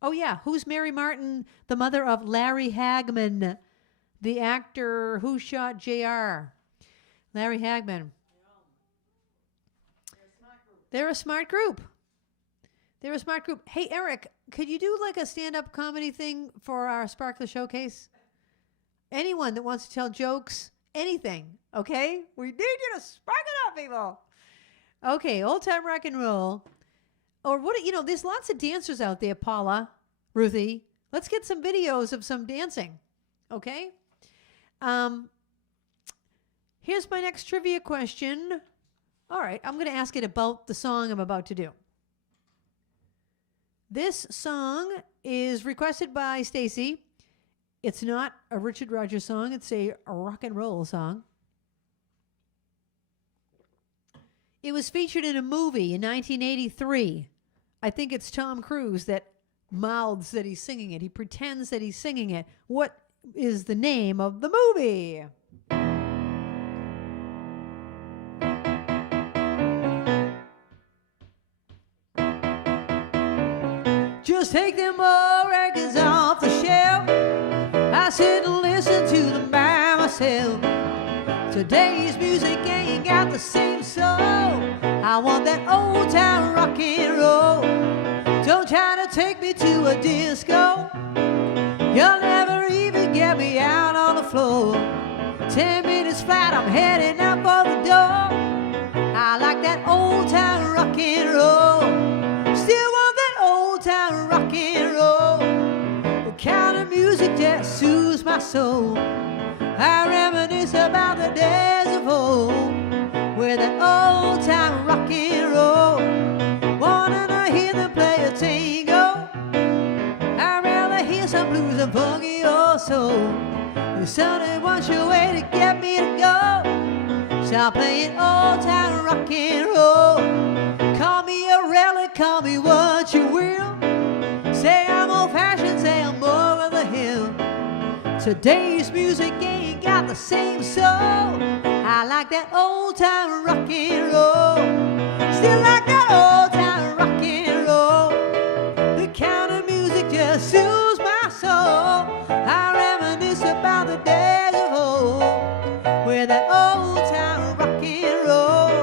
Oh, yeah. Who's Mary Martin, the mother of Larry Hagman, the actor who shot JR? Larry Hagman. They're a smart group. They're a smart group. Hey, Eric, could you do like a stand-up comedy thing for our Sparkler Showcase? Anyone that wants to tell jokes, anything, okay? We need you to spark it up, people. Okay, old-time rock and roll. Or what, you know, there's lots of dancers out there, Paula, Ruthie. Let's get some videos of some dancing, okay? Here's my next trivia question. All right, I'm going to ask it about the song I'm about to do. This song is requested by Stacy. It's not a Richard Rodgers song. It's a rock and roll song. It was featured in a movie in 1983. I think it's Tom Cruise that mouths that he's singing it. He pretends that he's singing it. What is the name of the movie? Just take them old records off the shelf. I sit and listen to them by myself. Today's music ain't got the same soul. I want that old time rock and roll. Don't try to take me to a disco. You'll never even get me out on the floor. 10 minutes flat, I'm heading out for the door. I like that old time rock and roll. Still want that old time rock and roll. The kind of music that soothes my soul. I reminisce about the days of old, with that old time rock and roll. Wanting to hear them play a tango. I'd rather hear some blues and funky or soul. There's something wants your way to get me to go. Stop playing old time rock and roll. Call me a relic, call me what you will. Say I'm old fashioned, say I'm over the hill. Today's music ain't got the same soul. I like that old time rock and roll. Still like that old time rock and roll. The kind of music just soothes my soul. I reminisce about the days of old, with that old time rock and roll.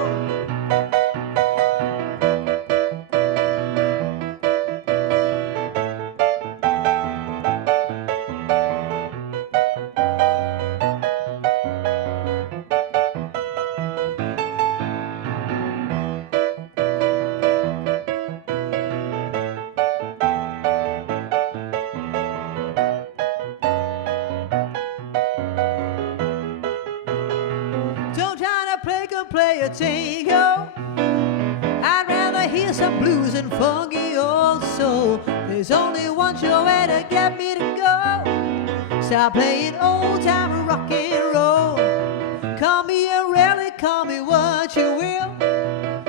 Play a tango. I'd rather hear some blues and funky old soul. There's only one sure way to get me to go. Stop playing old time rock and roll. Call me a relic, call me what you will.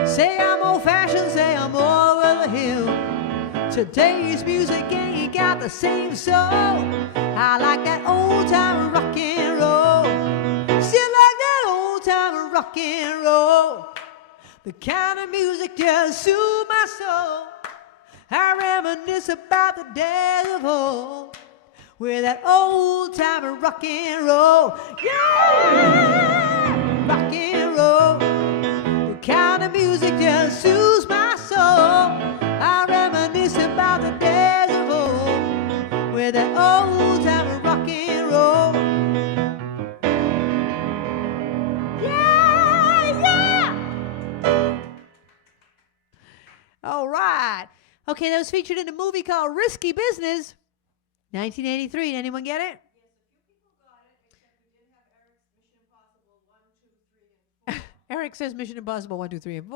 Say I'm old fashioned, say I'm over the hill. Today's music ain't got the same soul. I like that old time rock and roll. Still like that old time rock and roll. The kind of music just soothes my soul. I reminisce about the days of old, with that old time rock and roll. Yeah, rock and roll. The kind of music just soothes my soul. I reminisce about the days of old, with that old time rock and roll. All right. Okay, that was featured in a movie called Risky Business, 1983. Did anyone get it? Yes, a few people got it, except we did have Eric's Mission Impossible 1, 2, 3, and 4. Eric says Mission Impossible 1, 2, 3, and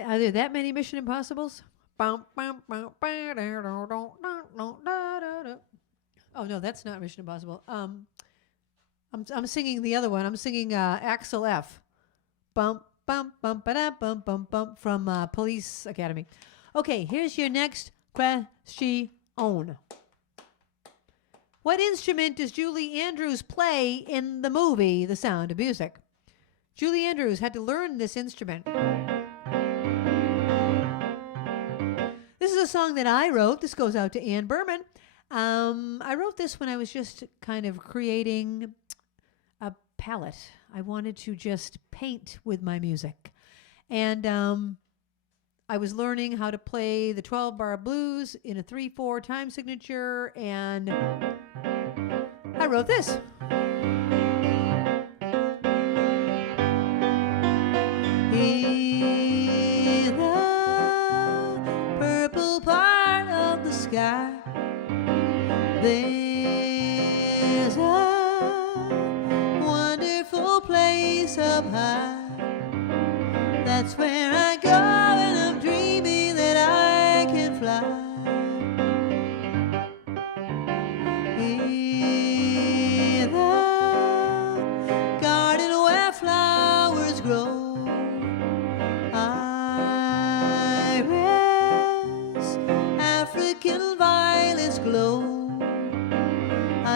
4. Are there that many Mission Impossibles? Oh, no, that's not Mission Impossible. I'm singing the other one. I'm singing Axel F. Bump, bump, bump, ba-da, bump, bump, bump from Police Academy. Okay, here's your next question. What instrument does Julie Andrews play in the movie The Sound of Music? Julie Andrews had to learn this instrument. This is a song that I wrote. This goes out to Ann Berman. I wrote this when I was just kind of creating a palette. I wanted to just paint with my music. And I was learning how to play the 12-bar blues in a 3/4 time signature, and I wrote this. In the purple part of the sky, there's a wonderful place up high. That's where I go and I'm dreaming that I can fly. In the garden where flowers grow,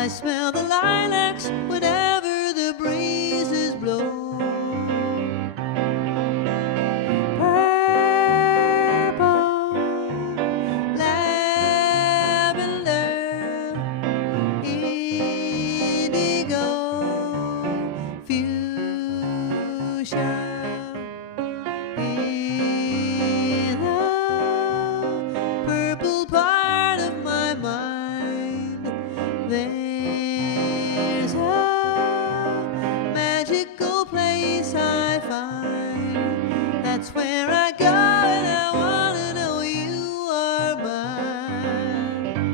I smell the lilacs whenever the breezes blow. Purple, lavender, indigo, fuchsia. In the purple part of my mind, there's a magical place I find. That's where I go, and I wanna know you are mine.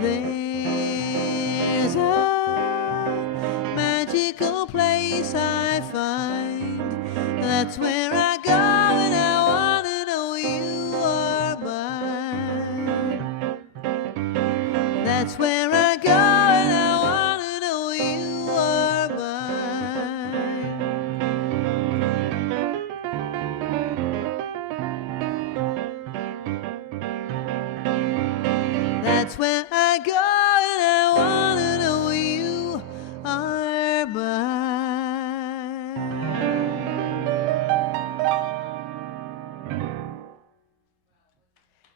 There's a magical place I find. That's where I go, and I wanna know you are mine. That's where I go, and I wanna know you are mine. That's where I go, and I wanna know you are mine.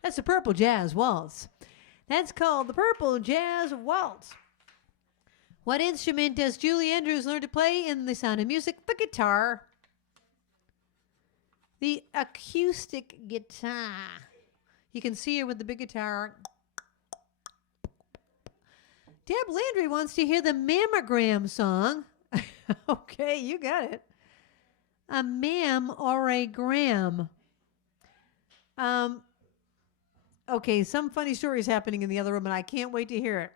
That's the Purple Jazz Waltz. That's called the Purple Jazz Waltz. What instrument does Julie Andrews learn to play in The Sound of Music? The guitar. The acoustic guitar. You can see her with the big guitar. Deb Landry wants to hear the Mammogram song. Okay, you got it. A mam or a gram. Okay, some funny stories happening in the other room, and I can't wait to hear it.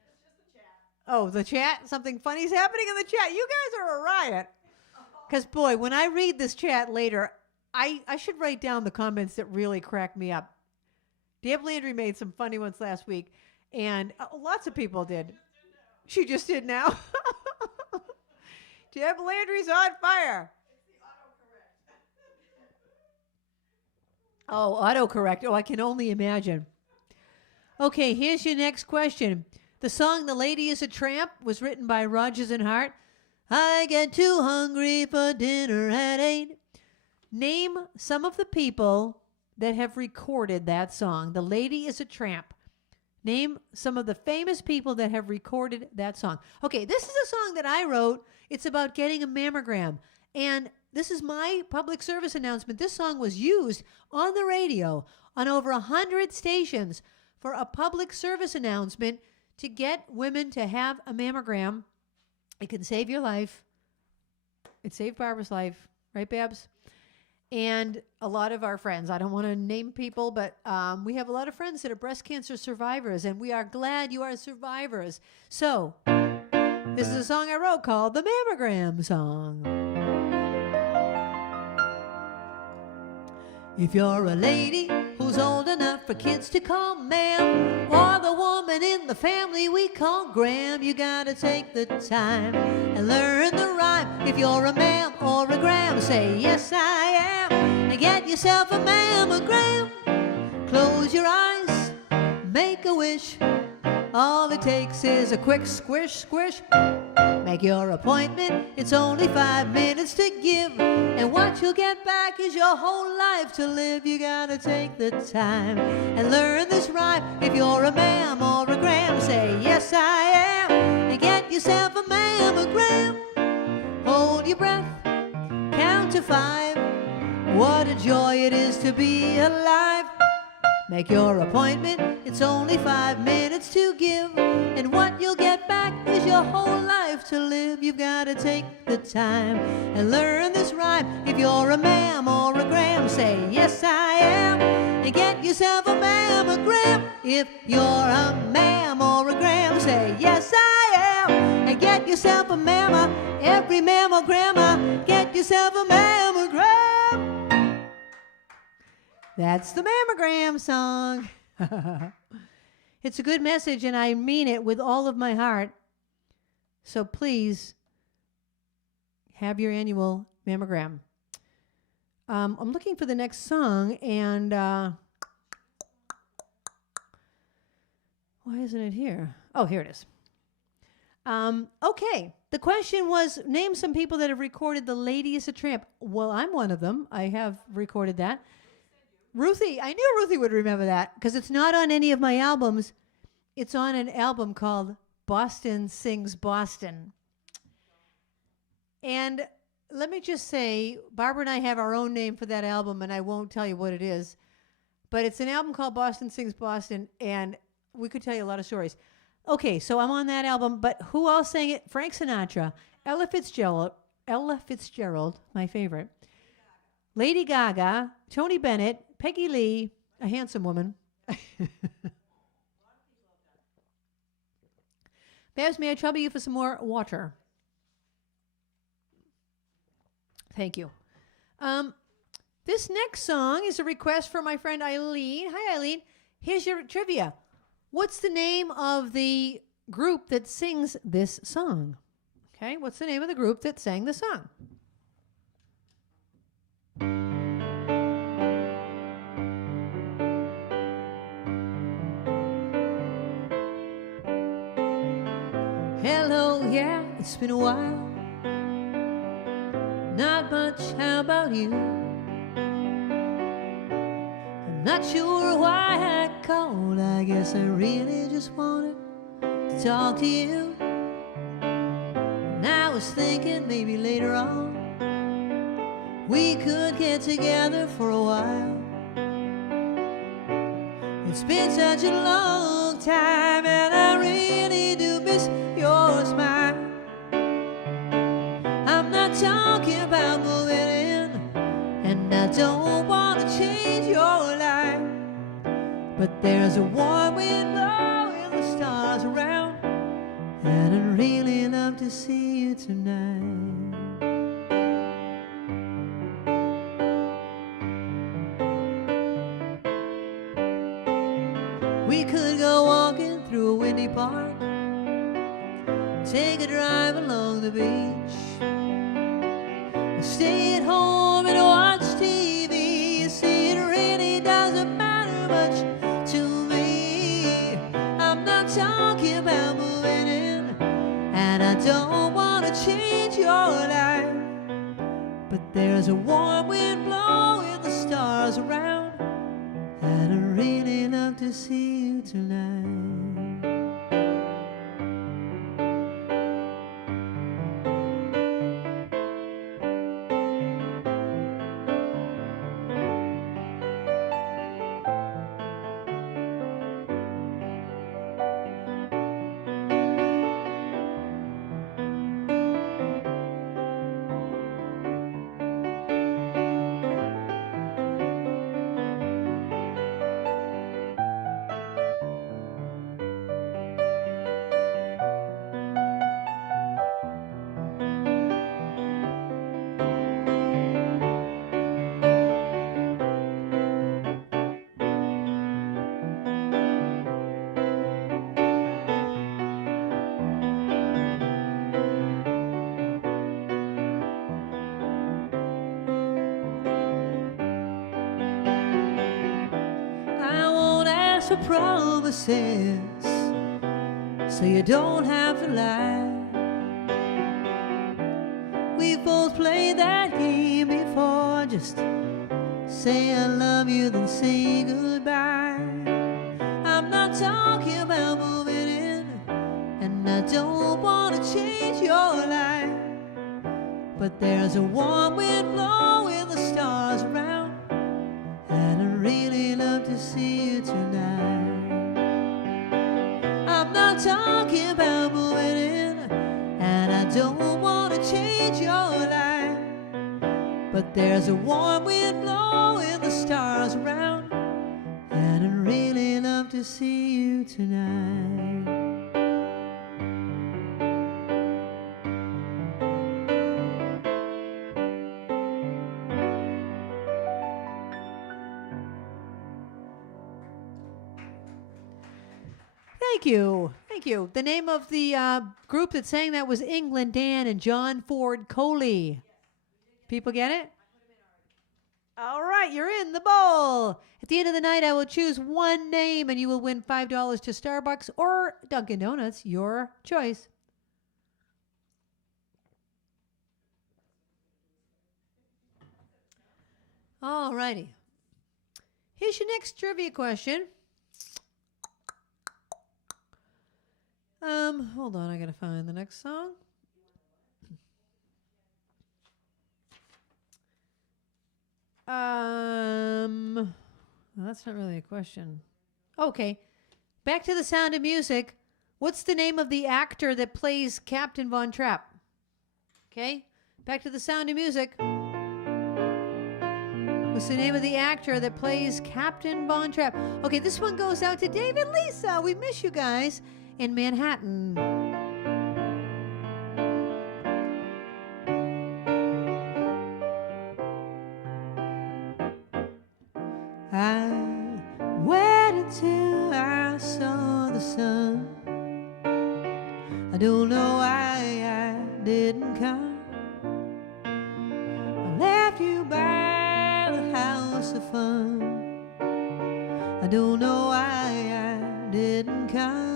It's just the chat. Oh, the chat? Something funny's happening in the chat. You guys are a riot. Because, boy, when I read this chat later, I should write down the comments that really crack me up. Deb Landry made some funny ones last week, and lots of people did. She just did now. Deb Landry's on fire. Oh, autocorrect. Oh, I can only imagine. Okay, here's your next question. The song The Lady is a Tramp was written by Rodgers and Hart. I get too hungry for dinner at 8. Name some of the people that have recorded that song. The Lady is a Tramp. Name some of the famous people that have recorded that song. Okay, this is a song that I wrote. It's about getting a mammogram. And this is my public service announcement. This song was used on the radio on over 100 stations for a public service announcement to get women to have a mammogram. It can save your life. It saved Barbara's life. Right, Babs? And a lot of our friends. I don't want to name people, but we have a lot of friends that are breast cancer survivors, and we are glad you are survivors. So, this is a song I wrote called The Mammogram Song. If you're a lady who's old enough for kids to call ma'am, or the woman in the family we call Gram, you gotta take the time and learn the rhyme. If you're a ma'am or a gram, say yes I am, and get yourself a mammogram. Close your eyes, make a wish. All it takes is a quick squish, squish. Make your appointment, it's only 5 minutes to give. And what you'll get back is your whole life to live. You gotta take the time and learn this rhyme. If you're a ma'am or a gram, say yes I am. And get yourself a mammogram. Hold your breath, count to 5. What a joy it is to be alive. Make your appointment, it's only 5 minutes to give. And what you'll get back is your whole life to live. You've got to take the time and learn this rhyme. If you're a ma'am or a gram, say yes I am. And get yourself a mammogram. If you're a ma'am or a gram, say yes I am. And get yourself a mamma. Every mammogramma, get yourself a mammogram. That's the mammogram song. It's a good message, and I mean it with all of my heart. So please have your annual mammogram. I'm looking for the next song, and why isn't it here? Oh, here it is. Okay. The question was, name some people that have recorded The Lady is a Tramp. Well, I'm one of them. I have recorded that. Ruthie, I knew Ruthie would remember that because it's not on any of my albums. It's on an album called Boston Sings Boston. And let me just say, Barbara and I have our own name for that album, and I won't tell you what it is. But it's an album called Boston Sings Boston, and we could tell you a lot of stories. Okay, so I'm on that album, but who else sang it? Frank Sinatra, Ella Fitzgerald, my favorite, Lady Gaga, Tony Bennett, Peggy Lee, a handsome woman. Babs, may I trouble you for some more water? Thank you. This next song is a request from my friend Eileen. Hi, Eileen. Here's your trivia. What's the name of the group that sings this song? Okay, what's the name of the group that sang the song? Hello, yeah, it's been a while. Not much, how about you? I'm not sure why I called. I guess I really just wanted to talk to you. And I was thinking maybe later on we could get together for a while. It's been such a long time, and I really do miss your smile. I'm not talking about moving in, and I don't want to change your life, but there's a warm wind blowing the stars around, and I'd really love to see you tonight. We could go walking through a windy park, take a drive along the beach, stay at home and watch TV. You see, it really doesn't matter much to me. I'm not talking about moving in, and I don't want to change your life, but there's a warm wind blowing the stars around, and I really love to see you tonight. For promises, so you don't have to lie. We've both played that game before. Just say I love you, then say goodbye. I'm not talking about moving in, and I don't want to change your life. But there's a warm wind blowing the stars around, and I'd really love to see you tonight. I'm not talking about moving in, and I don't want to change your life. But there's a warm wind blowing the stars around, and I'd really love to see you tonight. Thank you. Thank you. The name of the group that sang that was England Dan and John Ford Coley. People get it? All right, you're in the bowl. At the end of the night, I will choose one name, and you will win $5 to Starbucks or Dunkin' Donuts, your choice. All righty. Here's your next trivia question. Hold on, I gotta find the next song. Well, that's not really a question. Okay. Back to The Sound of Music. What's the name of the actor that plays Captain Von Trapp? Okay. Back to The Sound of Music. What's the name of the actor that plays Captain Von Trapp? Okay, this one goes out to Dave and Lisa. We miss you guys in Manhattan. I waited till I saw the sun. I don't know why I didn't come. I left you by the house of fun. I don't know why I didn't come.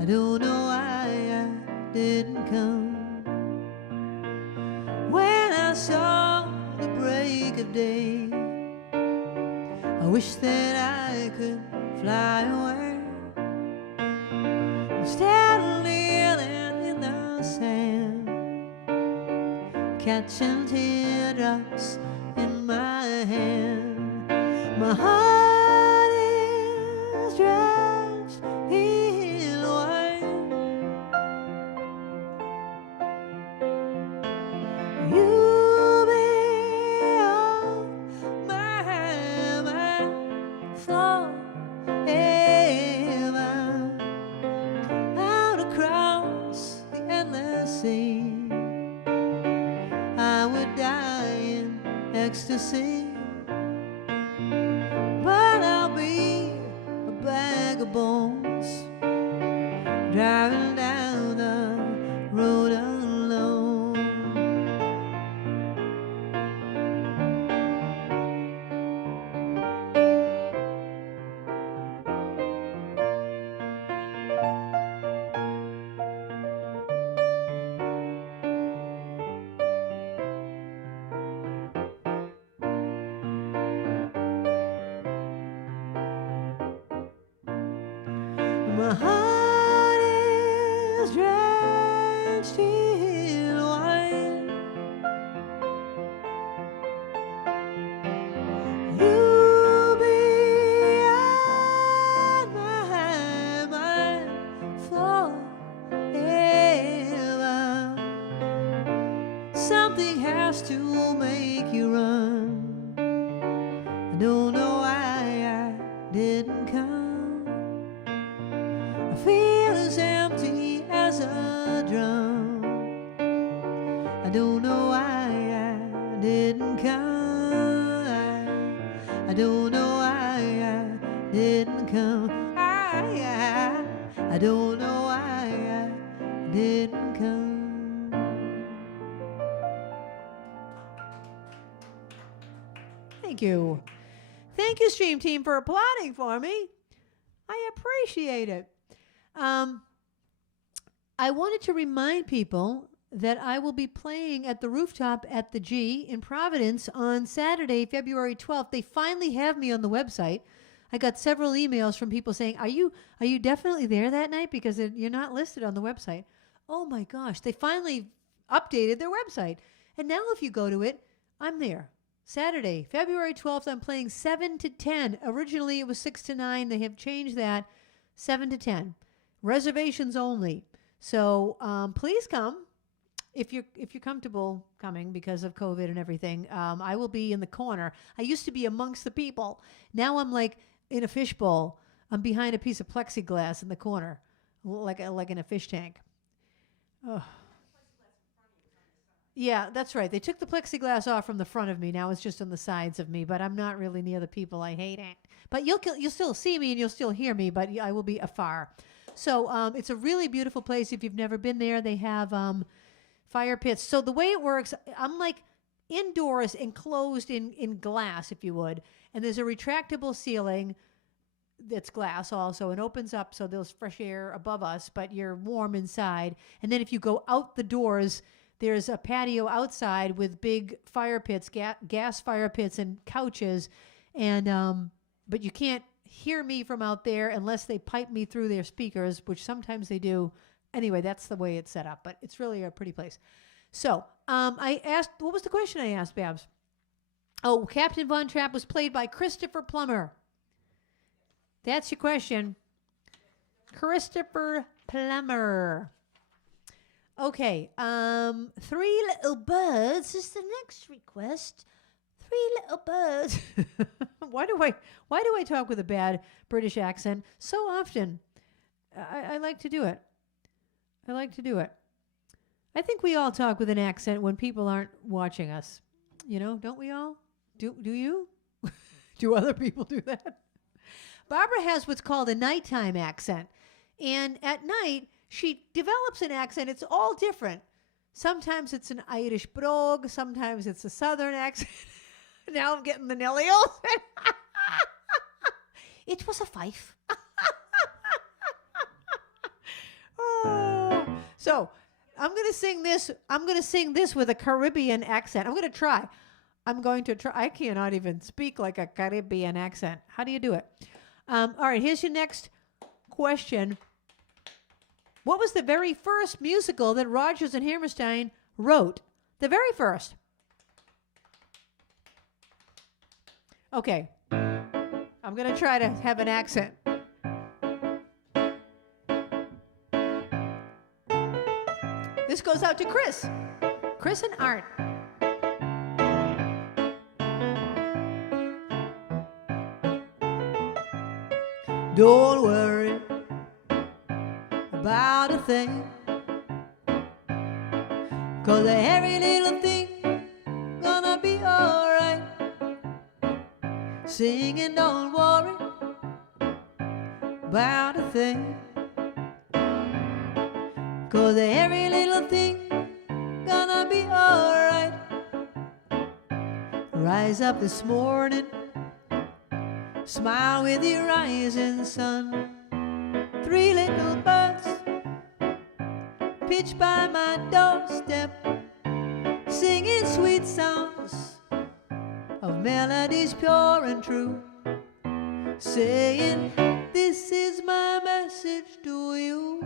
I don't know why I didn't come. When I saw the break of day, I wish that I could fly away. Instead of kneeling in the sand, catching teardrops in my hand. My heart is drenched in wine. You'll be on my mind forever. Out across the endless sea, I would die in ecstasy. But I'll be a bag of bones, driving down the road alone. My heart is drenched in wine. You'll be on my mind forever. Something has to make you run. I don't know why I didn't come. I feel as empty as a drum. I don't know why I didn't come. I don't know why I didn't come. I don't know why I didn't come. Thank you. Thank you, Stream Team, for applauding for me. I appreciate it. I wanted to remind people that I will be playing at the rooftop at the G in Providence on Saturday, February 12th. They finally have me on the website. I got several emails from people saying, are you definitely there that night? Because you're not listed on the website. Oh my gosh, they finally updated their website. And now if you go to it, I'm there. Saturday, February 12th, I'm playing 7 to 10. Originally it was 6 to 9. They have changed that, 7 to 10. Reservations only. So please come. If you're comfortable coming because of COVID and everything, I will be in the corner. I used to be amongst the people. Now I'm like in a fishbowl. I'm behind a piece of plexiglass in the corner, like in a fish tank. Oh. Yeah, that's right. They took the plexiglass off from the front of me. Now it's just on the sides of me, but I'm not really near the people. I hate it. But you'll still see me and you'll still hear me, but I will be afar. So it's a really beautiful place. If you've never been there, they have fire pits. So the way it works, I'm like indoors enclosed in glass, if you would. And there's a retractable ceiling that's glass also and opens up so there's fresh air above us, but you're warm inside. And then if you go out the doors, there's a patio outside with big fire pits, gas fire pits and couches. And but you can't hear me from out there unless they pipe me through their speakers, which sometimes they do. Anyway, that's the way it's set up, but it's really a pretty place. So I asked, what was the question I asked, Babs? Oh, Captain Von Trapp was played by Christopher Plummer. That's your question. Christopher Plummer. Okay, 3 Little Birds is the next request. 3 Little Birds. Why do I talk with a bad British accent so often? I like to do it. I think we all talk with an accent when people aren't watching us. You know, don't we all? Do you? Do other people do that? Barbara has what's called a nighttime accent. And at night, she develops an accent. It's all different. Sometimes it's an Irish brogue. Sometimes it's a Southern accent. Now I'm getting the Nellios. It was a fife. Oh. So I'm going to sing this with a Caribbean accent. I'm going to try. I cannot even speak like a Caribbean accent. How do you do it? All right, here's your next question. What was the very first musical that Rodgers and Hammerstein wrote? The very first. Okay. I'm going to try to have an accent. This goes out to Chris. Chris and Art. Don't worry about a thing, 'cause every little thing gonna be alright. Singing, don't worry about a thing, 'cause every little thing gonna be alright. Rise up this morning, smile with your rising sun. 3 little birds pitch by my doorstep, singing sweet songs of melodies pure and true, saying, this is my message to you.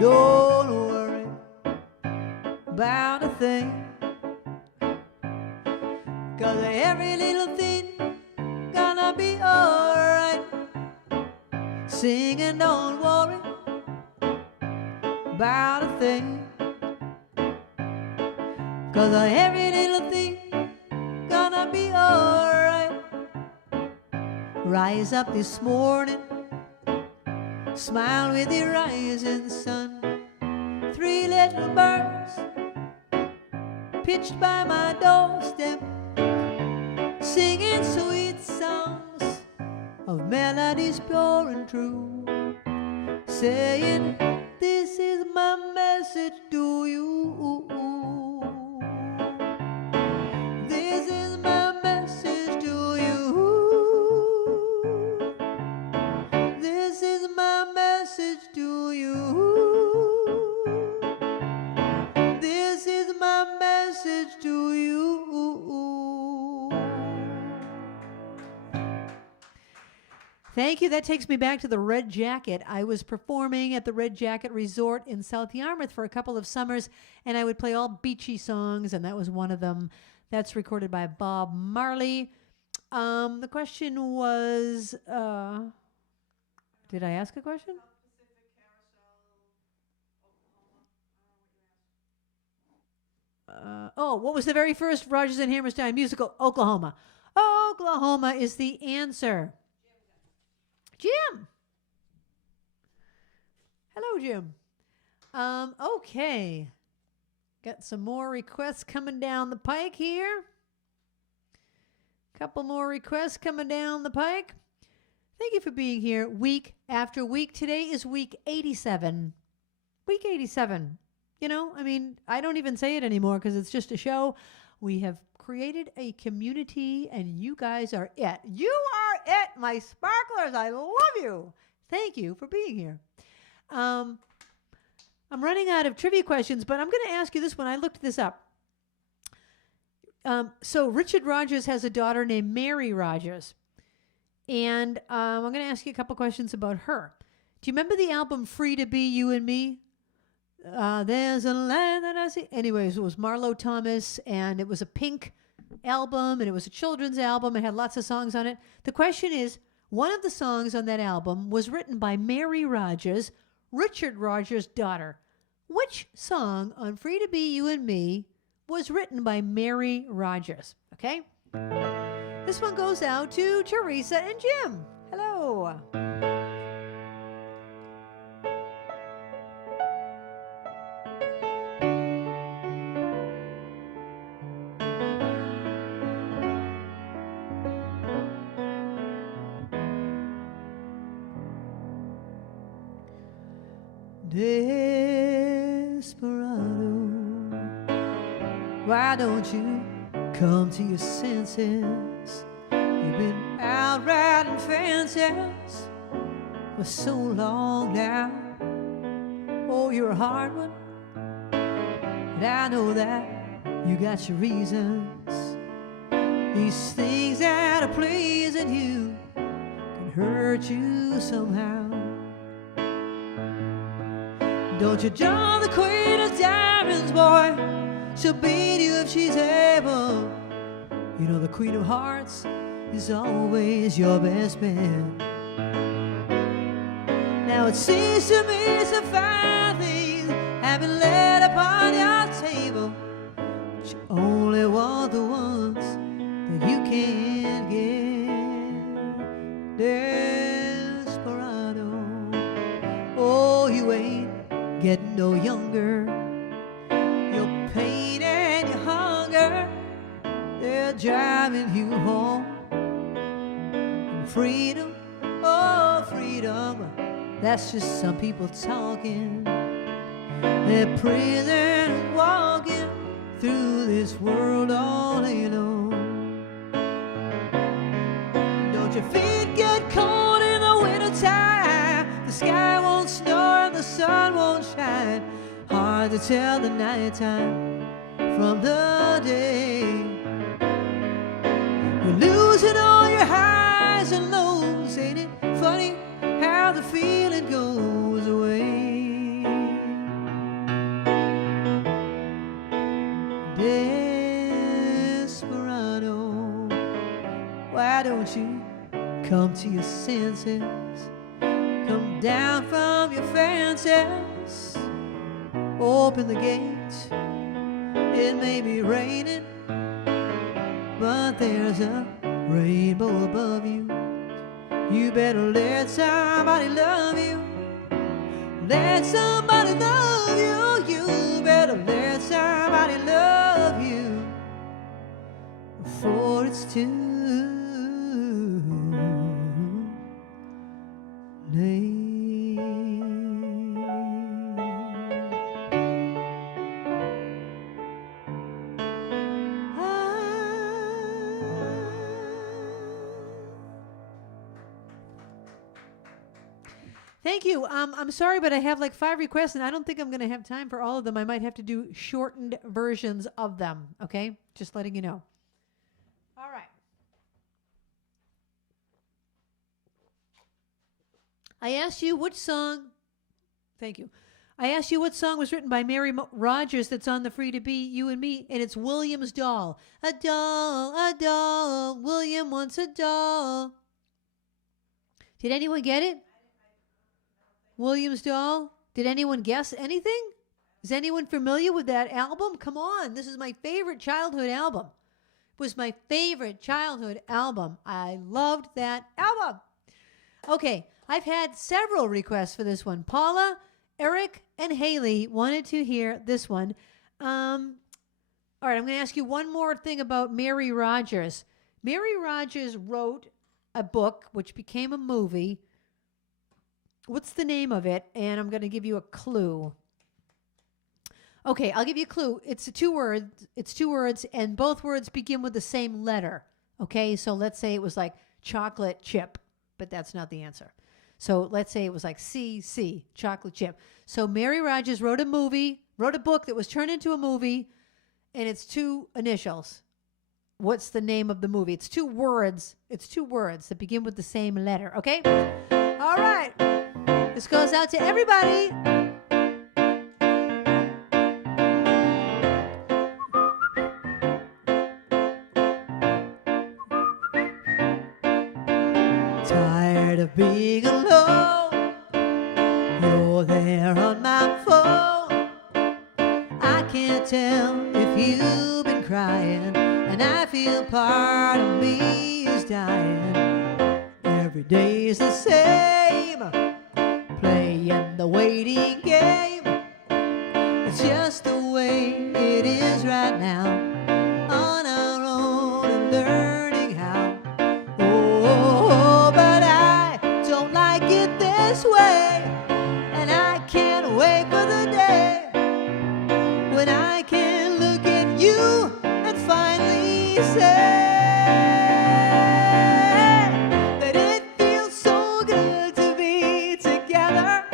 Don't worry about a thing, 'cause every little thing gonna be alright. Singing, don't worry about a thing, 'cause every little thing gonna be alright. Rise up this morning, smile with the rising sun. 3 little birds pitched by my doorstep, singing sweet songs of melodies pure and true, saying, this is my message to you. This is my message to you. Thank you. That takes me back to the Red Jacket. I was performing at the Red Jacket Resort in South Yarmouth for a couple of summers, and I would play all beachy songs, and that was one of them. That's recorded by Bob Marley. The question was, did I ask a question? What was the very first Rodgers and Hammerstein musical? Oklahoma. Oklahoma is the answer. Jim. Hello, Jim. Okay. Got some more requests coming down the pike here. Couple more requests coming down the pike. Thank you for being here week after week. Today is week 87. Week 87. You know, I mean, I don't even say it anymore because it's just a show. We have created a community, and you guys are it. You are it, my sparklers. I love you. Thank you for being here. I'm running out of trivia questions, but I'm going to ask you this one. I looked this up. So Richard Rodgers has a daughter named Mary Rodgers, and I'm going to ask you a couple questions about her. Do you remember the album Free to Be You and Me? There's a land that I see. Anyways, it was Marlo Thomas, and it was a Pink album, and it was a children's album. It had lots of songs on it. The question is, one of the songs on that album was written by Mary Rodgers, Richard Rodgers' daughter. Which song on Free to Be You and Me was written by Mary Rodgers? Okay? This one goes out to Teresa and Jim. Hello. Desperado, why don't you come to your senses? You've been out riding fences for so long now. Oh, you're a hard one, and I know that you got your reasons. These things that are pleasing you can hurt you somehow. Don't you join the Queen of Diamonds, boy. She'll beat you if she's able. You know the Queen of Hearts is always your best man. Now it seems to me some fine things have been laid upon your table, but you only want the ones that you can't get. Desperado. Oh, you ain't getting no younger. Your pain and your hunger, they're driving you home. And freedom, oh freedom, that's just some people talking. They're prison walking through this world all alone. Don't your feet get cold in the wintertime? The sky won't snow and the sun won't shine. Hard to tell the nighttime from the day. You're losing all your highs and lows. Ain't it funny how the feeling goes away? Desperado, why don't you come to your senses? Come down from your fences, open the gate. It may be raining, but there's a rainbow above you. You better let somebody love you. Let somebody love you. You better let somebody love you before it's too late. Thank you. I'm sorry, but I have like 5 requests, and I don't think I'm going to have time for all of them. I might have to do shortened versions of them, okay? Just letting you know. All right. I asked you what song. Thank you. I asked you what song was written by Mary Rodgers that's on the Free to Be You and Me, and it's William's Doll. A doll, William wants a doll. Did anyone get it? William's Doll? Did anyone guess anything? Is anyone familiar with that album? Come on, this is my favorite childhood album. It was my favorite childhood album. I loved that album. Okay, I've had several requests for this one. Paula, Eric, and Haley wanted to hear this one. All right, I'm going to ask you one more thing about Mary Rodgers. Mary Rodgers wrote a book which became a movie. What's the name of it? And I'm going to give you a clue. Okay, I'll give you a clue. It's two words, and both words begin with the same letter. Okay, so let's say it was like chocolate chip, but that's not the answer. So let's say it was like CC, chocolate chip. So Mary Rodgers wrote a book that was turned into a movie, and it's two initials. What's the name of the movie? It's two words. It's two words that begin with the same letter, okay? All right. This goes out to everybody. Tired of being alone, you're there on my phone. I can't tell if you've been crying, and I feel part of me is dying. Every day's the same, playing the waiting game. It's just the way it is right now, on our own and learning how. Oh, but I don't like it this way, and I can't wait for the day when I can look at you and finally say that it feels so good to be together.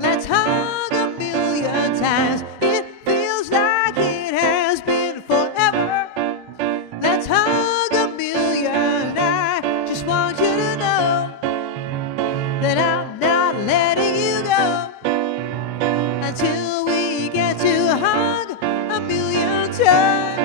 Let's hug a million times. It feels like it has been forever. Let's hug a million. I just want you to know that I'm not letting you go until we get to hug a million times.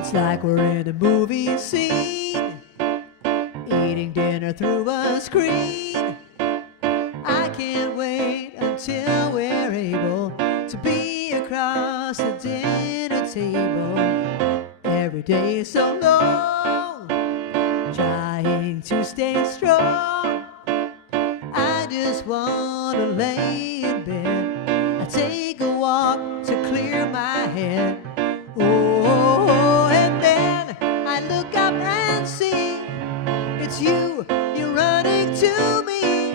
It's like we're in a movie scene, eating dinner through a screen. I can't wait until we're able to be across the dinner table. Every day is so long, trying to stay strong. I just want to lay in bed. I take a walk to clear my head. Oh, and then I look up and see it's you, you're running to me.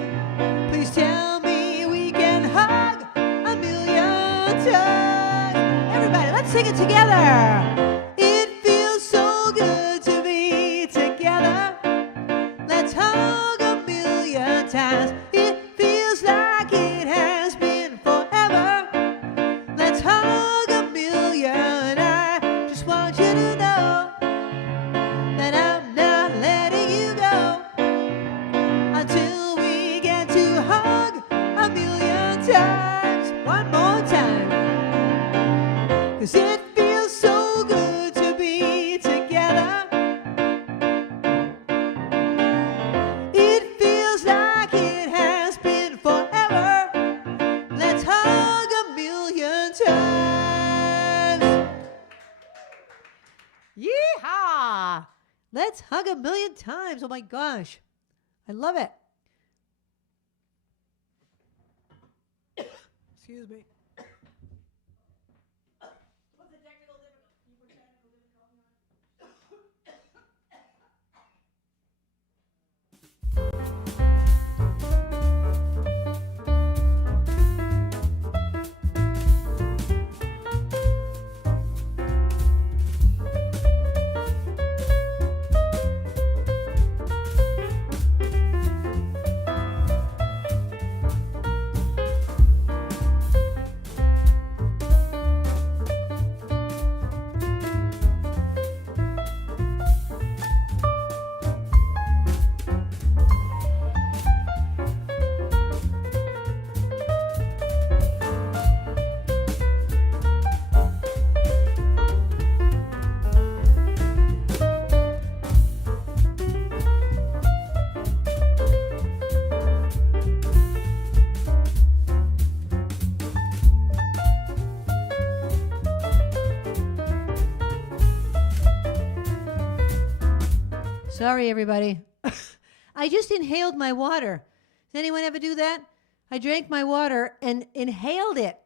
Please tell me we can hug a million times. Everybody, let's sing it together. It feels so good to be together. Let's hug a million times. It feels like it has been forever. Let's hug a million. I just want you to know that I'm not letting you go until we get to hug a million times. One more time. 'Cause it feels so good to be together. It feels like it has been forever. Let's hug a million times. Yeehaw! Let's hug a million times. Oh my gosh. I love it. Excuse me. What's the technical Sorry, everybody. I just inhaled my water. Does anyone ever do that? I drank my water and inhaled it.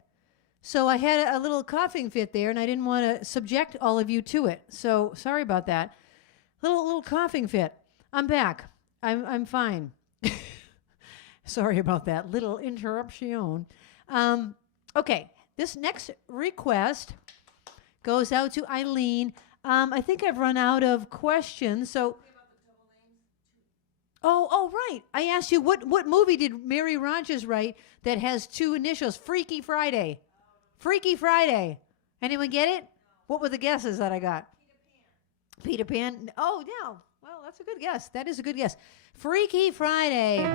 So I had a little coughing fit there, and I didn't want to subject all of you to it. So sorry about that. Little coughing fit. I'm back. I'm fine. Sorry about that little interruption. Okay, this next request goes out to Eileen. I think I've run out of questions, so... Oh, right. I asked you, what movie did Mary Rodgers write that has two initials? Freaky Friday. Freaky Friday. Anyone get it? What were the guesses that I got? Peter Pan. Oh, yeah. Well, that's a good guess. That is a good guess. Freaky Friday.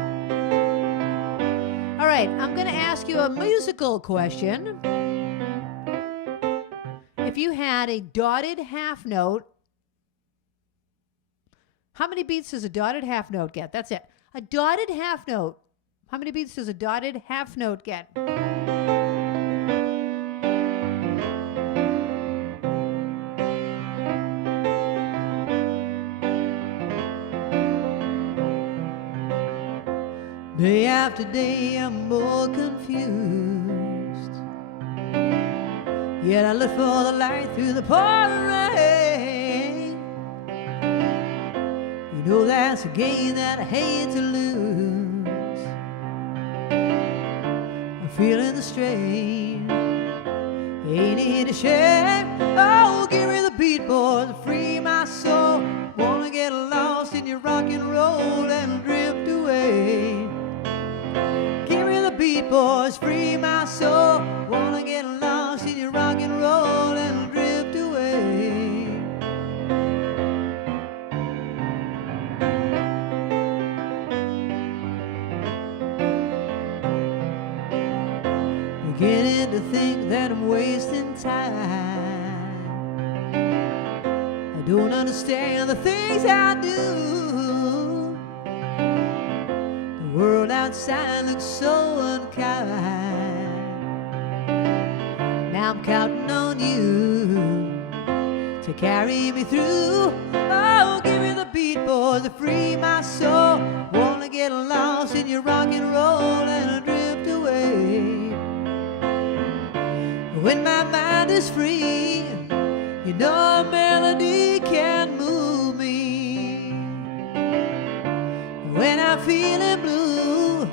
All right. I'm going to ask you a musical question. If you had a dotted half note, how many beats does a dotted half note get? That's it. A dotted half note. How many beats does a dotted half note get? Day after day I'm more confused, yet I look for the light through the pouring rain. You know that's a game that I hate to lose. I'm feeling the strain, ain't it a shame? Oh, give me the beat, boy, to free my soul. Wanna get lost in your rock and roll and drift away. Beat boys, free my soul. Wanna get lost in your rock and roll and drift away. Beginning to think that I'm wasting time. I don't understand the things I do. The world outside looks so unkind. Now I'm counting on you to carry me through. Oh, give me the beat, boys, to free my soul. Wanna get lost in your rock and roll and drift away. When my mind is free, you know a melody can move me. When I'm feeling blue,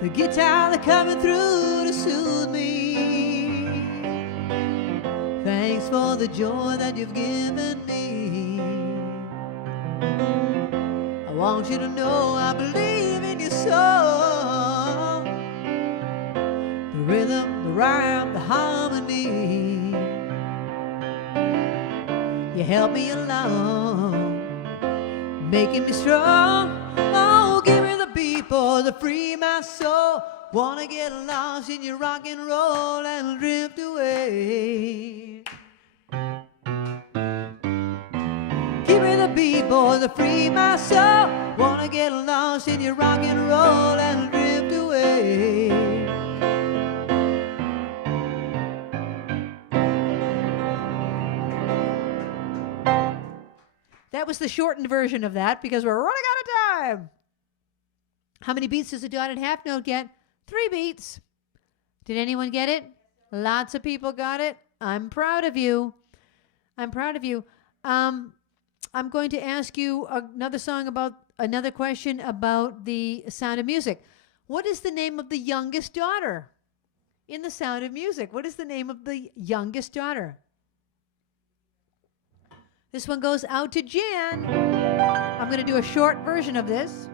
the guitar is coming through to soothe me. Thanks for the joy that you've given me. I want you to know I believe in your soul. The rhythm, the rhyme, the harmony. You help me along, making me strong. Oh, give me the beat, boy, to free my soul. Wanna get lost in your rock and roll and drift away. Give me the beat, boy, to free my soul. Wanna get lost in your rock and roll and drift away. That was the shortened version of that because we're running out of time. How many beats does a dotted half note get? 3 beats. Did anyone get it? Lots of people got it. I'm proud of you. I'm proud of you. I'm going to ask you another question about the Sound of Music. What is the name of the youngest daughter in the Sound of Music? What is the name of the youngest daughter? This one goes out to Jan. I'm going to do a short version of this.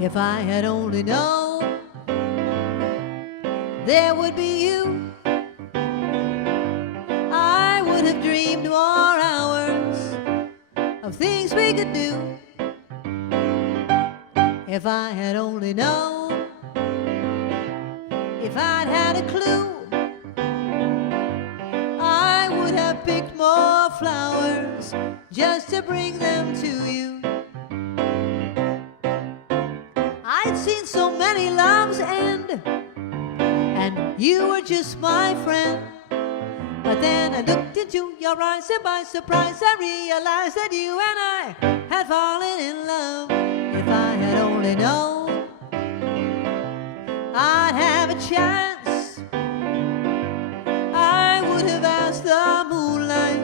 If I had only known there would be you, I would have dreamed more hours of things we could do. If I had only known, if I'd had a clue, I would have picked more flowers just to bring them to you. I'd seen so many loves end, and you were just my friend. But then I looked into your eyes and by surprise I realized that you and I had fallen in love. If I had only known I'd have a chance, I would have asked the moonlight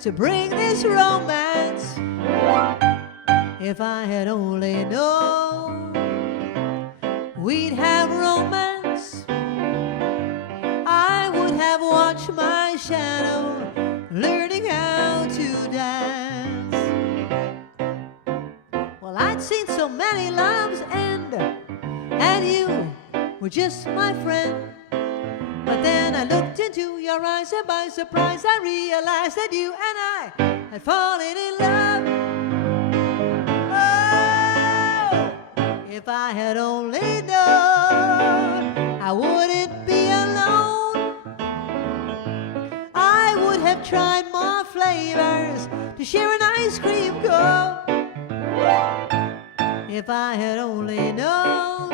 to bring this romance. If I had only known we'd have romance, I would have watched my shadow learning how to dance. Well, I'd seen so many loves end, and you were just my friend. But then I looked into your eyes, and by surprise I realized that you and I had fallen in love. Oh, if I had only known I wouldn't be alone, I would have tried more flavors to share an ice cream cone. If I had only known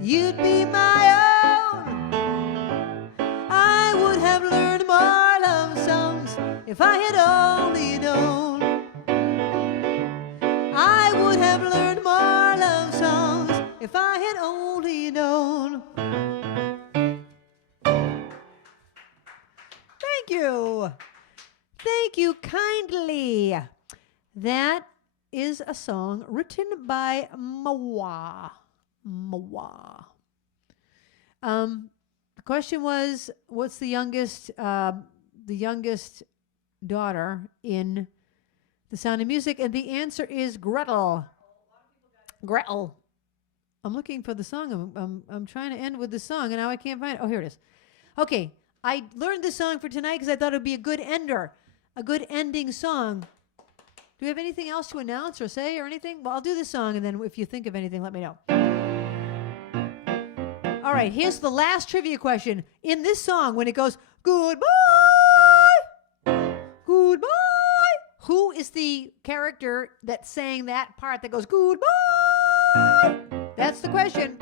you'd be my own, I would have learned more love songs. If I had only known, I would have learned more love songs. If I had only known. Thank you. Thank you kindly. That is a song written by Mawa. The question was, what's the youngest daughter in The Sound of Music? And the answer is Gretel. Gretel. I'm looking for the song. I'm trying to end with the song, and now I can't find it. Oh, here it is. Okay, I learned this song for tonight because I thought it would be a good ender, a good ending song. Do we have anything else to announce or say or anything? Well, I'll do this song, and then if you think of anything, let me know. All right, here's the last trivia question. In this song, when it goes, goodbye, goodbye, who is the character that sang that part that goes, goodbye? That's the question.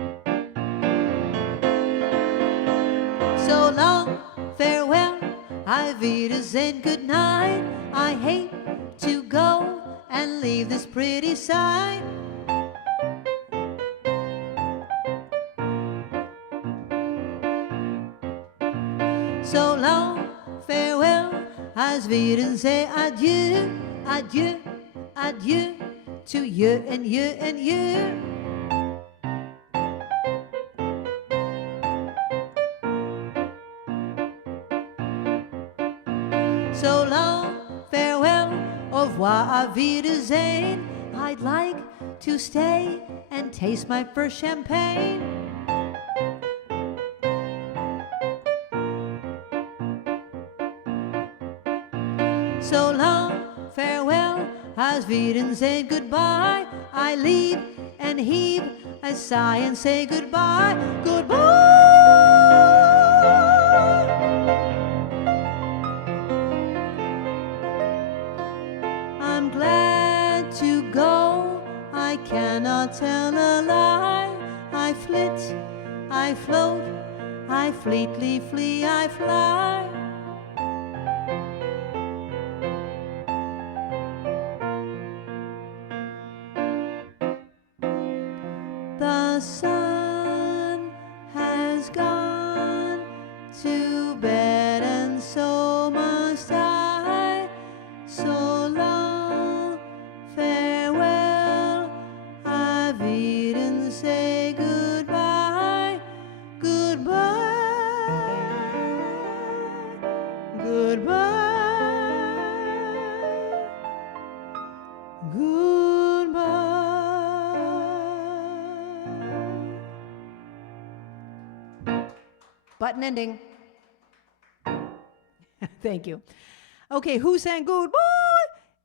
So long, farewell, auf Wiedersehen, good night. I hate to go and leave this pretty sight. So long, farewell, auf Wiedersehen, adieu, adieu, adieu, to you and you and you. So long, farewell, au revoir, auf Wiedersehen. I'd like to stay and taste my first champagne. So long, farewell, auf Wiedersehen, goodbye. I leave and heave a sigh and say goodbye, goodbye. I'm glad to go, I cannot tell a lie. I flit, I float, I fleetly flee, I fly. The sun has gone to bed, and so must I. So long, farewell, auf Wiedersehen, say goodbye, goodbye, goodbye, goodbye. Button ending. Thank you. Okay, who sang goodbye?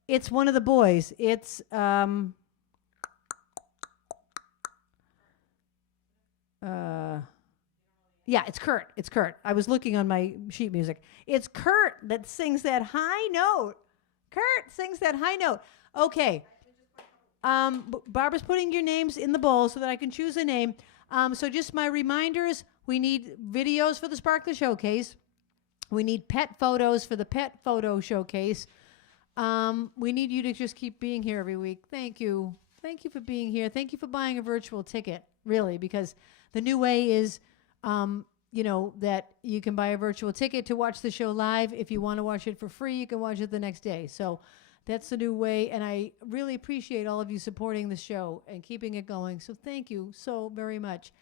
It's one of the boys. It's yeah, it's Kurt. It's Kurt. I was looking on my sheet music. It's Kurt that sings that high note. Kurt sings that high note. Okay. Barbara's putting your names in the bowl so that I can choose a name. So just my reminders, we need videos for the Sparkler Showcase. We need pet photos for the pet photo showcase. We need you to just keep being here every week. Thank you. Thank you for being here. Thank you for buying a virtual ticket, really, because the new way is, that you can buy a virtual ticket to watch the show live. If you want to watch it for free, you can watch it the next day. So that's the new way, and I really appreciate all of you supporting the show and keeping it going. So thank you so very much.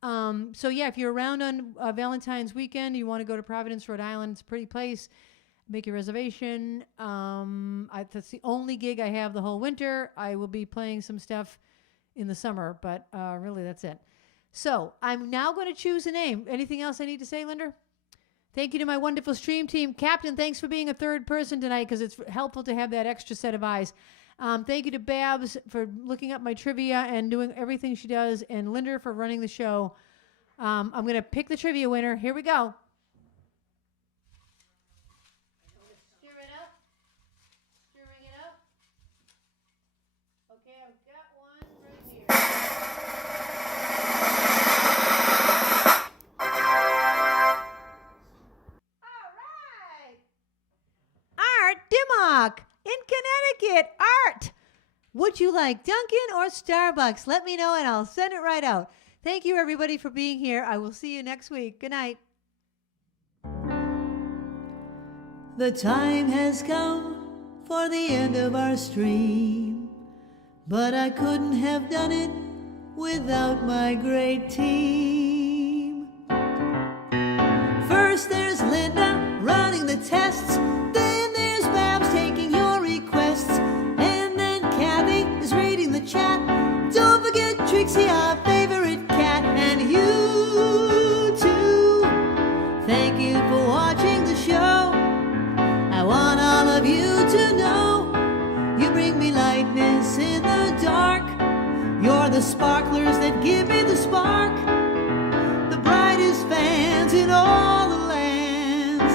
If you're around on Valentine's weekend, you want to go to Providence, Rhode Island, it's a pretty place. Make your reservation. That's the only gig I have the whole winter. I will be playing some stuff in the summer, but really that's it. So I'm now going to choose a name. Anything else I need to say, Linda? Thank you to my wonderful stream team. Captain, thanks for being a third person tonight because it's helpful to have that extra set of eyes. Thank you to Babs for looking up my trivia and doing everything she does, and Linda for running the show. I'm going to pick the trivia winner. Here we go. Stirring it up. Okay, I've got one right here. All right. Art Dimmock in Connecticut. Art. Would you like Dunkin' or Starbucks? Let me know and I'll send it right out. Thank you, everybody, for being here. I will see you next week. Good night. The time has come for the end of our stream, but I couldn't have done it without my great team. First there's Linda running the tests, then there's Babs taking your requests, and then Kathy is reading the chat. Don't forget Trixie, our favorite cat, and you too. Thank you for watching the show. I want all of you to know you bring me lightness in the dark. You're the sparklers that give me the spark, the brightest fans in all the lands.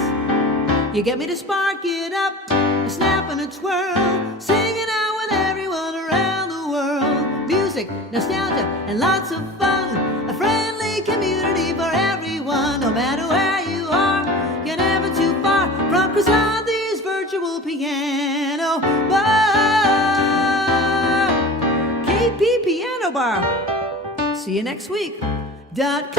You get me to spark it up, a snap and a twirl, singing out with everyone around the world. Music, nostalgia, and lots of fun, a friendly community for everyone. No matter where you are, you're never too far from Krisanthi's virtual piano bar. KP Piano Bar. See you next week. .com